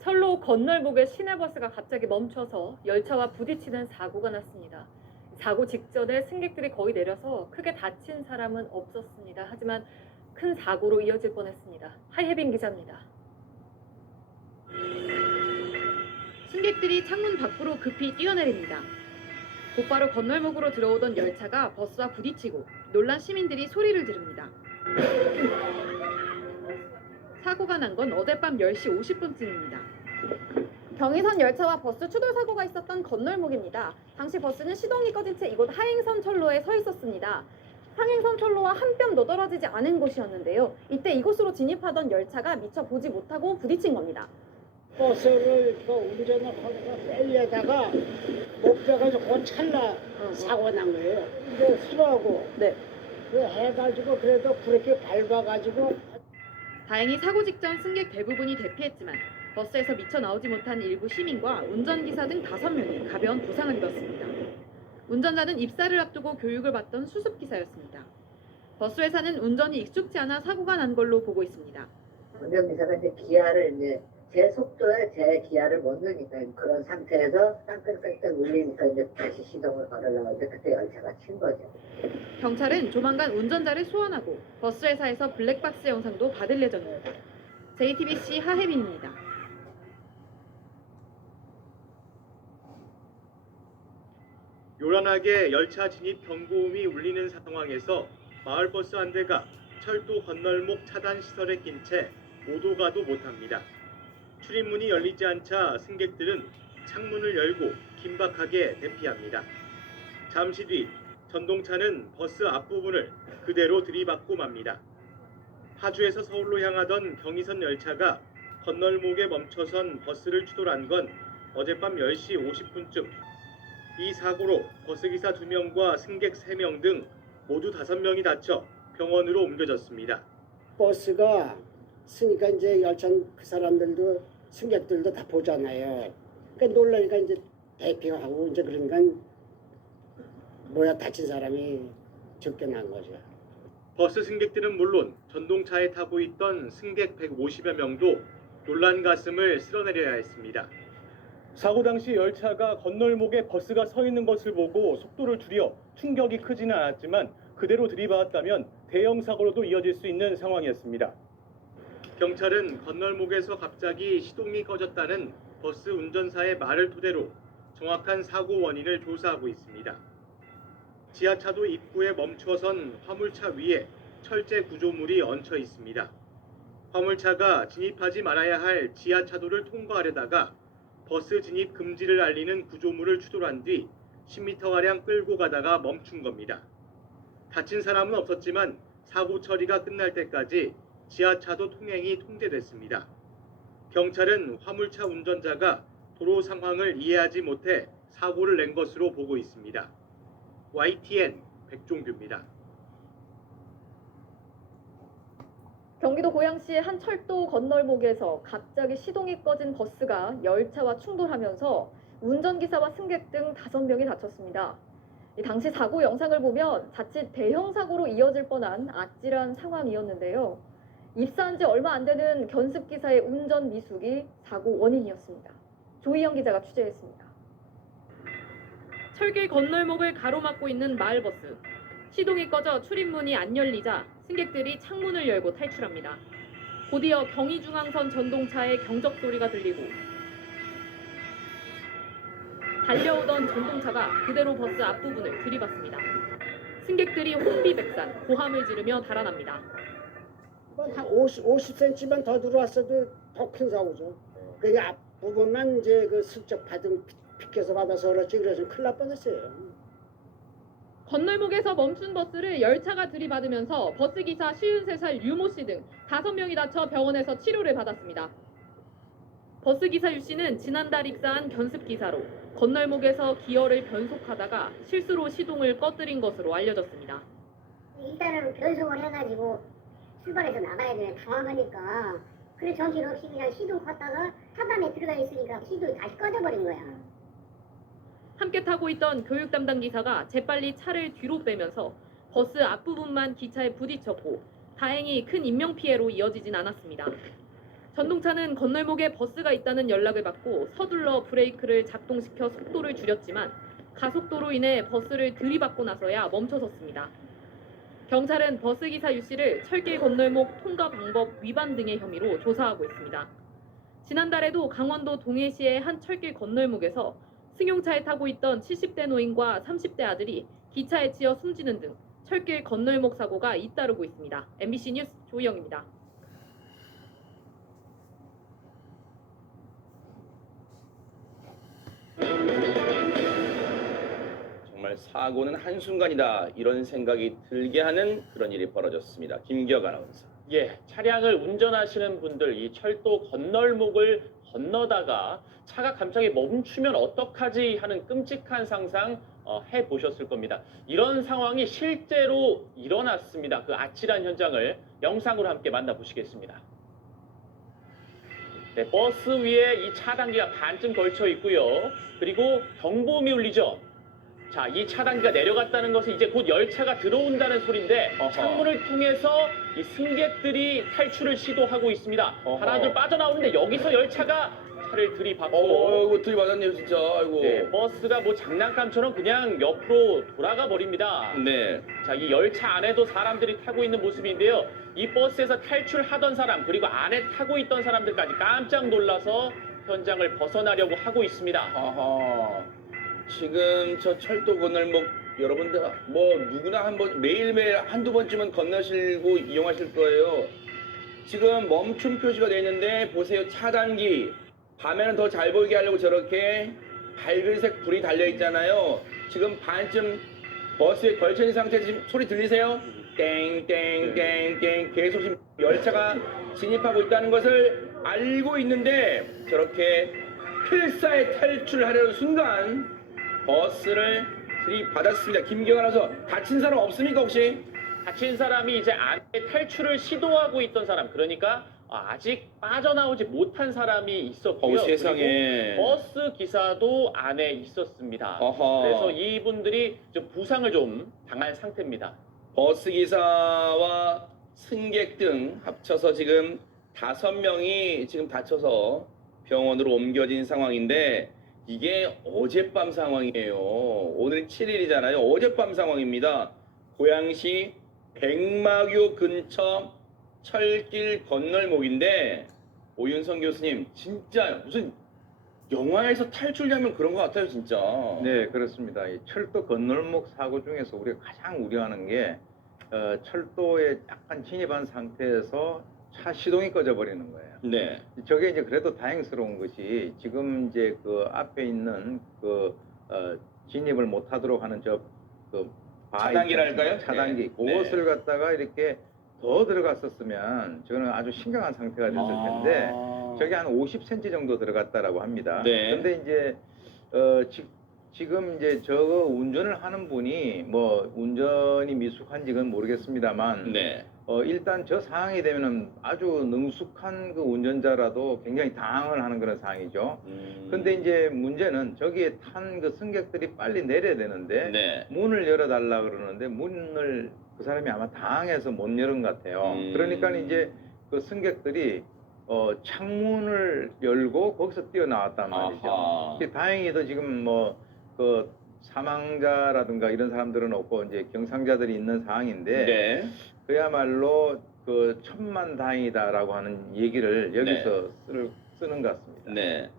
철로 건널목에 시내버스가 갑자기 멈춰서 열차와 부딪히는 사고가 났습니다. 사고 직전에 승객들이 거의 내려서 크게 다친 사람은 없었습니다. 하지만 큰 사고로 이어질 뻔했습니다. 하예빈 기자입니다. 승객들이 창문 밖으로 급히 뛰어내립니다. 곧바로 건널목으로 들어오던 열차가 버스와 부딪히고 놀란 시민들이 소리를 지릅니다. 사고가 난 건 어젯밤 10시 50분쯤입니다. 경의선 열차와 버스 추돌 사고가 있었던 건널목입니다. 당시 버스는 시동이 꺼진 채 이곳 하행선 철로에 서 있었습니다. 상행선 철로와 한 뼘 너덜어지지 않은 곳이었는데요. 이때 이곳으로 진입하던 열차가 미처 보지 못하고 부딪힌 겁니다. 버스를 운전을 하다가 빼려다가 못 빼가지고 그 찰나 사고 난 거예요. 근데 수라고 그 해가지고 그래도 브레이크 밟아가지고 다행히 사고 직전 승객 대부분이 대피했지만 버스에서 미처 나오지 못한 일부 시민과 운전기사 등 5명이 가벼운 부상을 입었습니다. 운전자는 입사를 앞두고 교육을 받던 수습기사였습니다. 버스 회사는 운전이 익숙지 않아 사고가 난 걸로 보고 있습니다. 운전기사가 이제 기아를 이제 제 속도에 제 기아를 못 넣으니까 그런 상태에서 땅끌끌끌 울리니까 이제 다시 시동을 걸으려고 했는데 그때 열차가 친 거죠. 경찰은 조만간 운전자를 소환하고 버스 회사에서 블랙박스 영상도 받을 예정입니다. JTBC 하혜빈입니다. 요란하게 열차 진입 경고음이 울리는 상황에서 마을버스 한 대가 철도 건널목 차단 시설에 낀 채 오도 가도 못합니다. 출입문이 열리지 않자 승객들은 창문을 열고 긴박하게 대피합니다. 잠시 뒤 전동차는 버스 앞부분을 그대로 들이받고 맙니다. 파주에서 서울로 향하던 경의선 열차가 건널목에 멈춰선 버스를 추돌한 건 어젯밤 10시 50분쯤. 이 사고로 버스기사 2명과 승객 3명 등 모두 5명이 다쳐 병원으로 옮겨졌습니다. 버스가 쓰니까 이제 열차 그 사람들도 승객들도 다 보잖아요. 그러니까 놀라니까 이제 대피하고 이제 그러니까 뭐야 다친 사람이 적게 난 거죠. 버스 승객들은 물론 전동차에 타고 있던 승객 150여 명도 놀란 가슴을 쓸어내려야 했습니다. 사고 당시 열차가 건널목에 버스가 서 있는 것을 보고 속도를 줄여 충격이 크지는 않았지만 그대로 들이받았다면 대형 사고로도 이어질 수 있는 상황이었습니다. 경찰은 건널목에서 갑자기 시동이 꺼졌다는 버스 운전사의 말을 토대로 정확한 사고 원인을 조사하고 있습니다. 지하차도 입구에 멈춰선 화물차 위에 철제 구조물이 얹혀 있습니다. 화물차가 진입하지 말아야 할 지하차도를 통과하려다가 버스 진입 금지를 알리는 구조물을 추돌한 뒤 10m가량 끌고 가다가 멈춘 겁니다. 다친 사람은 없었지만 사고 처리가 끝날 때까지 지하차도 통행이 통제됐습니다. 경찰은 화물차 운전자가 도로 상황을 이해하지 못해 사고를 낸 것으로 보고 있습니다. YTN 백종규입니다. 경기도 고양시의 한 철도 건널목에서 갑자기 시동이 꺼진 버스가 열차와 충돌하면서 운전기사와 승객 등 5명이 다쳤습니다. 당시 사고 영상을 보면 자칫 대형 사고로 이어질 뻔한 아찔한 상황이었는데요. 입사한 지 얼마 안 되는 견습기사의 운전 미숙이 사고 원인이었습니다. 조희영 기자가 취재했습니다. 철길 건널목을 가로막고 있는 마을버스. 시동이 꺼져 출입문이 안 열리자 승객들이 창문을 열고 탈출합니다. 곧이어 경의중앙선 전동차의 경적 소리가 들리고 달려오던 전동차가 그대로 버스 앞부분을 들이받습니다. 승객들이 혼비백산, 고함을 지르며 달아납니다. 한 50cm만 더 들어왔어도 더 큰 사고죠. 그 앞부분만 이제 그 슬쩍 피켜서 받아서 그렇지, 그래서 큰일 날 뻔했어요. 건널목에서 멈춘 버스를 열차가 들이받으면서 버스기사 53살 유모 씨 등 5명이 다쳐 병원에서 치료를 받았습니다. 버스기사 유 씨는 지난달 입사한 견습기사로 건널목에서 기어를 변속하다가 실수로 시동을 꺼뜨린 것으로 알려졌습니다. 일단은 변속을 해가지고 출발해서 나가야 되면 당황하니까 그래 정신없이 그냥 시동 껐다가 하단에 들어가 있으니까 시동이 다시 꺼져버린 거야. 함께 타고 있던 교육 담당 기사가 재빨리 차를 뒤로 빼면서 버스 앞부분만 기차에 부딪혔고 다행히 큰 인명피해로 이어지진 않았습니다. 전동차는 건널목에 버스가 있다는 연락을 받고 서둘러 브레이크를 작동시켜 속도를 줄였지만 가속도로 인해 버스를 들이받고 나서야 멈춰섰습니다. 경찰은 버스기사 유 씨를 철길 건널목 통과 방법 위반 등의 혐의로 조사하고 있습니다. 지난달에도 강원도 동해시의 한 철길 건널목에서 승용차에 타고 있던 70대 노인과 30대 아들이 기차에 치여 숨지는 등 철길 건널목 사고가 잇따르고 있습니다. MBC 뉴스 조희영입니다. 정말 사고는 한순간이다, 이런 생각이 들게 하는 그런 일이 벌어졌습니다. 김기혁 아나운서. 예, 차량을 운전하시는 분들 이 철도 건널목을 건너다가 차가 갑자기 멈추면 어떡하지 하는 끔찍한 상상 해보셨을 겁니다. 이런 상황이 실제로 일어났습니다. 그 아찔한 현장을 영상으로 함께 만나보시겠습니다. 네, 버스 위에 이 차단기가 반쯤 걸쳐 있고요. 그리고 경보음이 울리죠. 자, 이 차단기가 내려갔다는 것은 이제 곧 열차가 들어온다는 소리인데 창문을 통해서 이 승객들이 탈출을 시도하고 있습니다. 하나둘 빠져나오는데 여기서 열차가 차를 들이받고 이거 들이받았네요, 진짜. 아이고. 네, 버스가 뭐 장난감처럼 그냥 옆으로 돌아가 버립니다. 네. 자, 이 열차 안에도 사람들이 타고 있는 모습인데요. 이 버스에서 탈출하던 사람 그리고 안에 타고 있던 사람들까지 깜짝 놀라서 현장을 벗어나려고 하고 있습니다. 아하. 지금 저 철도 건널목 여러분들 뭐 누구나 한번 매일매일 한두 번쯤은 건너시고 이용하실 거예요. 지금 멈춤 표시가 되어 있는데 보세요. 차단기. 밤에는 더 잘 보이게 하려고 저렇게 밝은색 불이 달려 있잖아요. 지금 반쯤 버스에 걸쳐 있는 상태. 지금 소리 들리세요? 땡땡땡땡 계속 지금 열차가 진입하고 있다는 것을 알고 있는데 저렇게 필사에 탈출하려는 순간 버스를 들이받았습니다. 김기혁 아나운서, 다친 사람 없습니까 혹시? 다친 사람이 이제 안에 탈출을 시도하고 있던 사람, 그러니까 아직 빠져나오지 못한 사람이 있었고요. 세상에. 그리고 버스 기사도 안에 있었습니다. 어허. 그래서 이분들이 좀 부상을 좀 당한 상태입니다. 버스 기사와 승객 등 합쳐서 지금 5명이 지금 다쳐서 병원으로 옮겨진 상황인데 이게 어젯밤 상황이에요. 오늘 7일이잖아요. 어젯밤 상황입니다. 고양시 백마교 근처 철길 건널목인데 오윤성 교수님, 진짜 무슨 영화에서 탈출 장면 그런 것 같아요, 진짜. 네, 그렇습니다. 이 철도 건널목 사고 중에서 우리가 가장 우려하는 게 철도에 약간 진입한 상태에서 차 시동이 꺼져버리는 거예요. 네. 저게 이제 그래도 다행스러운 것이 지금 이제 그 앞에 있는 진입을 못하도록 하는 그 차단기랄까요? 차단기 네. 그것을 갖다가 이렇게 더 들어갔었으면 저는 아주 심각한 상태가 됐을 텐데 저게 한 50cm 정도 들어갔다라고 합니다. 네. 그런데 이제 지금 이제 저거 운전을 하는 분이 뭐 운전이 미숙한지는 모르겠습니다만 네. 일단 저 상황이 되면은 아주 능숙한 그 운전자라도 굉장히 당황을 하는 그런 상황이죠. 근데 이제 문제는 저기에 탄 그 승객들이 빨리 내려야 되는데 네. 문을 열어달라 그러는데 문을 그 사람이 아마 당황해서 못 열은 것 같아요. 그러니까 이제 그 승객들이 창문을 열고 거기서 뛰어나왔단 말이죠. 아하. 다행히도 지금 뭐 그 사망자라든가 이런 사람들은 없고 이제 경상자들이 있는 상황인데 네. 그야말로 그 천만다행이다라고 하는 얘기를 여기서 쓰는 것 같습니다. 네.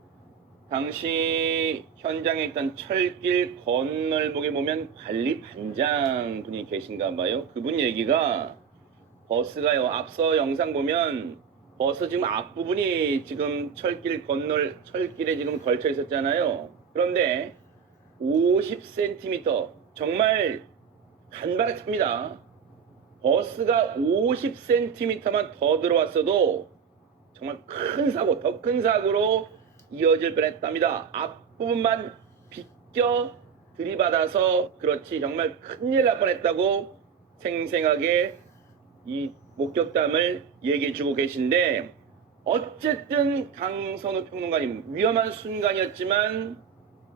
당시 현장에 있던 철길 건널목에 보면 관리 반장 분이 계신가 봐요. 그분 얘기가 버스가요. 앞서 영상 보면 버스 지금 앞부분이 지금 철길에 지금 걸쳐 있었잖아요. 그런데 50cm 정말 간발의 차입니다. 버스가 50cm만 더 들어왔어도 정말 더 큰 사고로 이어질 뻔했답니다. 앞부분만 비껴 들이받아서 그렇지 정말 큰일 날 뻔했다고 생생하게 이 목격담을 얘기해주고 계신데 어쨌든 강선우 평론가님 위험한 순간이었지만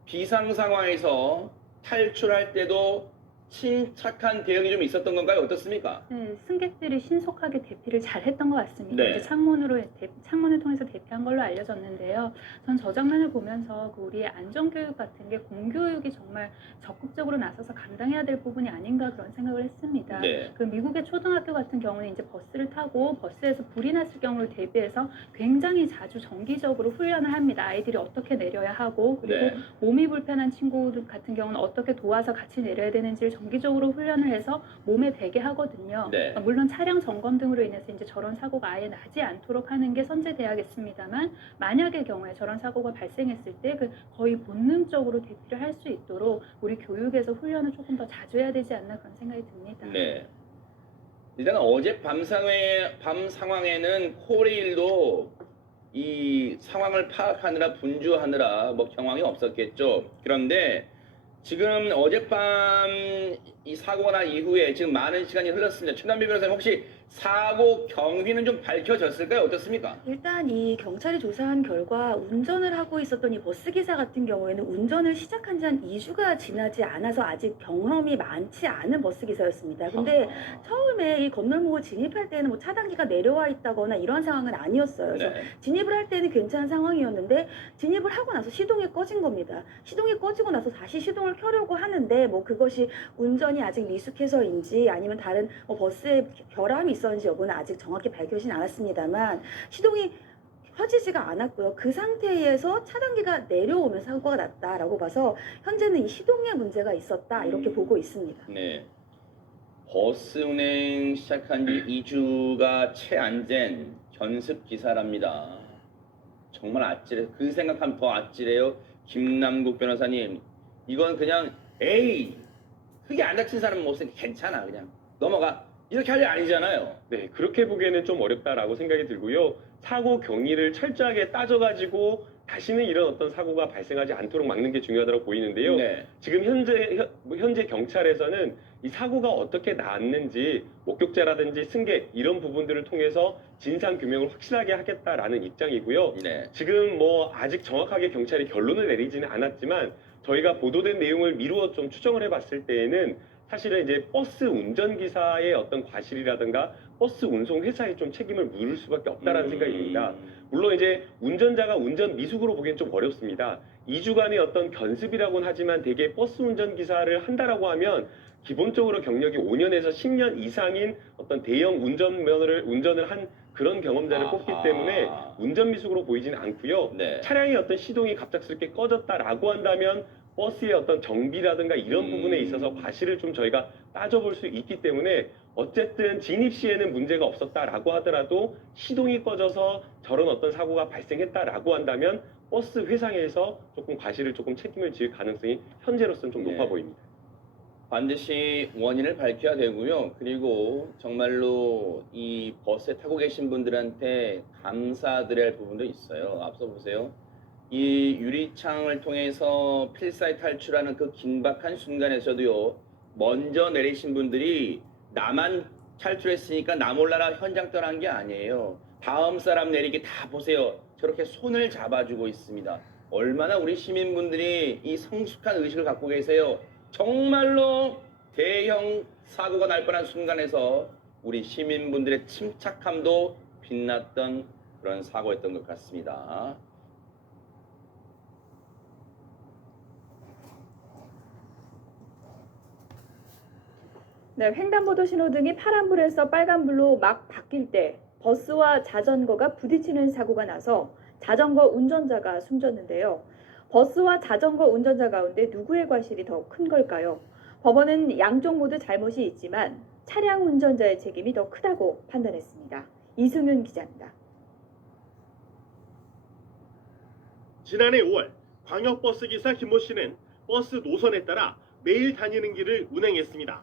비상 상황에서 탈출할 때도 침착한 대응이 좀 있었던 건가요? 어떻습니까? 네, 승객들이 신속하게 대피를 잘 했던 것 같습니다. 네. 이제 창문을 통해서 대피한 걸로 알려졌는데요. 전 저 장면을 보면서 그 우리의 안전교육 같은 게 공교육이 정말 적극적으로 나서서 감당해야 될 부분이 아닌가 그런 생각을 했습니다. 네. 그 미국의 초등학교 같은 경우는 이제 버스를 타고 버스에서 불이 났을 경우를 대비해서 굉장히 자주 정기적으로 훈련을 합니다. 아이들이 어떻게 내려야 하고 그리고 네. 몸이 불편한 친구들 같은 경우는 어떻게 도와서 같이 내려야 되는지를 정기적으로 훈련을 해서 몸에 배게 하거든요. 네. 물론 차량 점검 등으로 인해서 이제 저런 사고가 아예 나지 않도록 하는 게 선제돼야겠습니다만 만약의 경우에 저런 사고가 발생했을 때 그 거의 본능적으로 대피를 할 수 있도록 우리 교육에서 훈련을 조금 더 자주 해야 되지 않나 그런 생각이 듭니다. 네. 일단 어제 밤 상황에는 코레일도 이 상황을 파악하느라 분주하느라 뭐 경황이 없었겠죠. 그런데 지금 어젯밤 이 사고가 난 이후에 지금 많은 시간이 흘렀습니다. 최남비 변호사님 혹시 사고 경위는 좀 밝혀졌을까요? 어떻습니까? 일단 이 경찰이 조사한 결과 운전을 하고 있었던 이 버스 기사 같은 경우에는 운전을 시작한 지 한 2주가 지나지 않아서 아직 경험이 많지 않은 버스 기사였습니다. 근데 처음에 이 건널목을 진입할 때는 뭐 차단기가 내려와 있다거나 이런 상황은 아니었어요. 그래서 네. 진입을 할 때는 괜찮은 상황이었는데 진입을 하고 나서 시동이 꺼진 겁니다. 시동이 꺼지고 나서 다시 시동을 켜려고 하는데 뭐 그것이 운전이 아직 미숙해서인지 아니면 다른 버스에 결함이 있었는지 여부는 아직 정확히 밝혀지진 않았습니다만 시동이 켜지지가 않았고요. 그 상태에서 차단기가 내려오면 사고가 났다라고 봐서 현재는 이 시동에 문제가 있었다 이렇게 보고 있습니다. 네. 버스 운행 시작한 지 2주가 채 안 된 견습 기사랍니다. 정말 아찔해. 그 생각하면 더 아찔해요. 김남국 변호사님. 이건 그냥 에이 흙에 안 다친 사람은 못 생겨. 괜찮아 그냥 넘어가. 이렇게 할 일 아니잖아요. 네, 그렇게 보기에는 좀 어렵다라고 생각이 들고요. 사고 경위를 철저하게 따져가지고 다시는 이런 어떤 사고가 발생하지 않도록 막는 게 중요하다고 보이는데요. 네. 지금 현재 경찰에서는 이 사고가 어떻게 났는지 목격자라든지 승객 이런 부분들을 통해서 진상 규명을 확실하게 하겠다라는 입장이고요. 네. 지금 뭐 아직 정확하게 경찰이 결론을 내리지는 않았지만 저희가 보도된 내용을 미루어 좀 추정을 해봤을 때에는 사실은 이제 버스 운전기사의 어떤 과실이라든가 버스 운송 회사에 좀 책임을 물을 수밖에 없다라는 생각입니다. 물론 이제 운전자가 운전 미숙으로 보기엔 좀 어렵습니다. 2주간의 어떤 견습이라고는 하지만 대개 버스 운전기사를 한다라고 하면 기본적으로 경력이 5년에서 10년 이상인 어떤 대형 운전을 한 그런 경험자를 뽑기 때문에 운전 미숙으로 보이지는 않고요. 네. 차량의 어떤 시동이 갑작스럽게 꺼졌다라고 한다면 버스의 어떤 정비라든가 이런 부분에 있어서 과실을 좀 저희가 따져볼 수 있기 때문에 어쨌든 진입 시에는 문제가 없었다라고 하더라도 시동이 꺼져서 저런 어떤 사고가 발생했다라고 한다면 버스 회사에서 조금 과실을 조금 책임을 질 가능성이 현재로서는 좀 높아 보입니다. 반드시 원인을 밝혀야 되고요. 그리고 정말로 이 버스에 타고 계신 분들한테 감사드려야 할 부분도 있어요. 앞서 보세요. 이 유리창을 통해서 필사에 탈출하는 그 긴박한 순간에서도요. 먼저 내리신 분들이 나만 탈출했으니까 나 몰라라 현장 떠난 게 아니에요. 다음 사람 내리기 다 보세요. 저렇게 손을 잡아주고 있습니다. 얼마나 우리 시민분들이 이 성숙한 의식을 갖고 계세요. 정말로 대형 사고가 날 뻔한 순간에서 우리 시민분들의 침착함도 빛났던 그런 사고였던 것 같습니다. 네, 횡단보도 신호등이 파란불에서 빨간불로 막 바뀔 때 버스와 자전거가 부딪히는 사고가 나서 자전거 운전자가 숨졌는데요. 버스와 자전거 운전자 가운데 누구의 과실이 더 큰 걸까요? 법원은 양쪽 모두 잘못이 있지만 차량 운전자의 책임이 더 크다고 판단했습니다. 이승윤 기자입니다. 지난해 5월 광역버스 기사 김모 씨는 버스 노선에 따라 매일 다니는 길을 운행했습니다.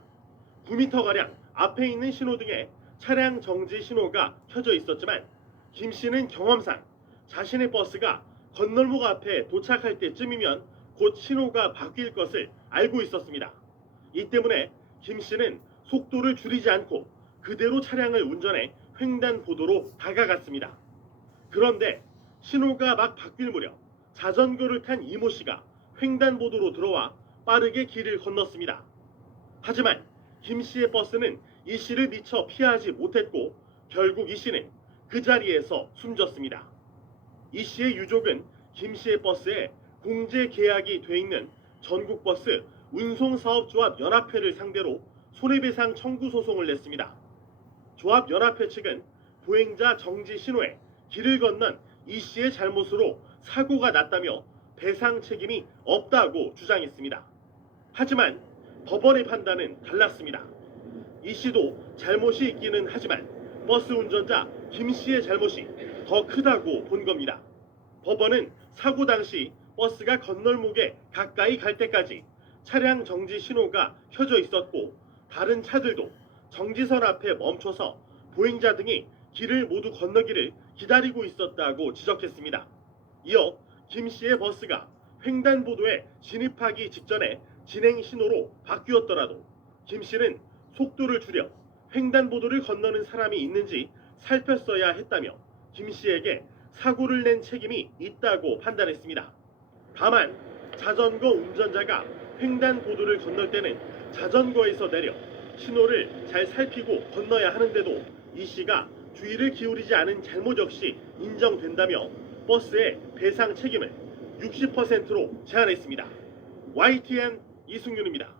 9m가량 앞에 있는 신호등에 차량 정지 신호가 켜져 있었지만 김 씨는 경험상 자신의 버스가 건널목 앞에 도착할 때쯤이면 곧 신호가 바뀔 것을 알고 있었습니다. 이 때문에 김 씨는 속도를 줄이지 않고 그대로 차량을 운전해 횡단보도로 다가갔습니다. 그런데 신호가 막 바뀔 무렵 자전거를 탄 이모 씨가 횡단보도로 들어와 빠르게 길을 건넜습니다. 하지만 김 씨의 버스는 이 씨를 미처 피하지 못했고 결국 이 씨는 그 자리에서 숨졌습니다. 이 씨의 유족은 김 씨의 버스에 공제 계약이 돼 있는 전국버스 운송사업조합연합회를 상대로 손해배상 청구 소송을 냈습니다. 조합연합회 측은 보행자 정지 신호에 길을 건넌 이 씨의 잘못으로 사고가 났다며 배상 책임이 없다고 주장했습니다. 하지만 법원의 판단은 달랐습니다. 이 씨도 잘못이 있기는 하지만 버스 운전자 김 씨의 잘못이 더 크다고 본 겁니다. 법원은 사고 당시 버스가 건널목에 가까이 갈 때까지 차량 정지 신호가 켜져 있었고 다른 차들도 정지선 앞에 멈춰서 보행자 등이 길을 모두 건너기를 기다리고 있었다고 지적했습니다. 이어 김 씨의 버스가 횡단보도에 진입하기 직전에 진행 신호로 바뀌었더라도 김 씨는 속도를 줄여 횡단보도를 건너는 사람이 있는지 살폈어야 했다며 김 씨에게 사고를 낸 책임이 있다고 판단했습니다. 다만 자전거 운전자가 횡단보도를 건널 때는 자전거에서 내려 신호를 잘 살피고 건너야 하는데도 이 씨가 주의를 기울이지 않은 잘못 역시 인정된다며 버스의 배상 책임을 60%로 제한했습니다. YTN 이승윤입니다.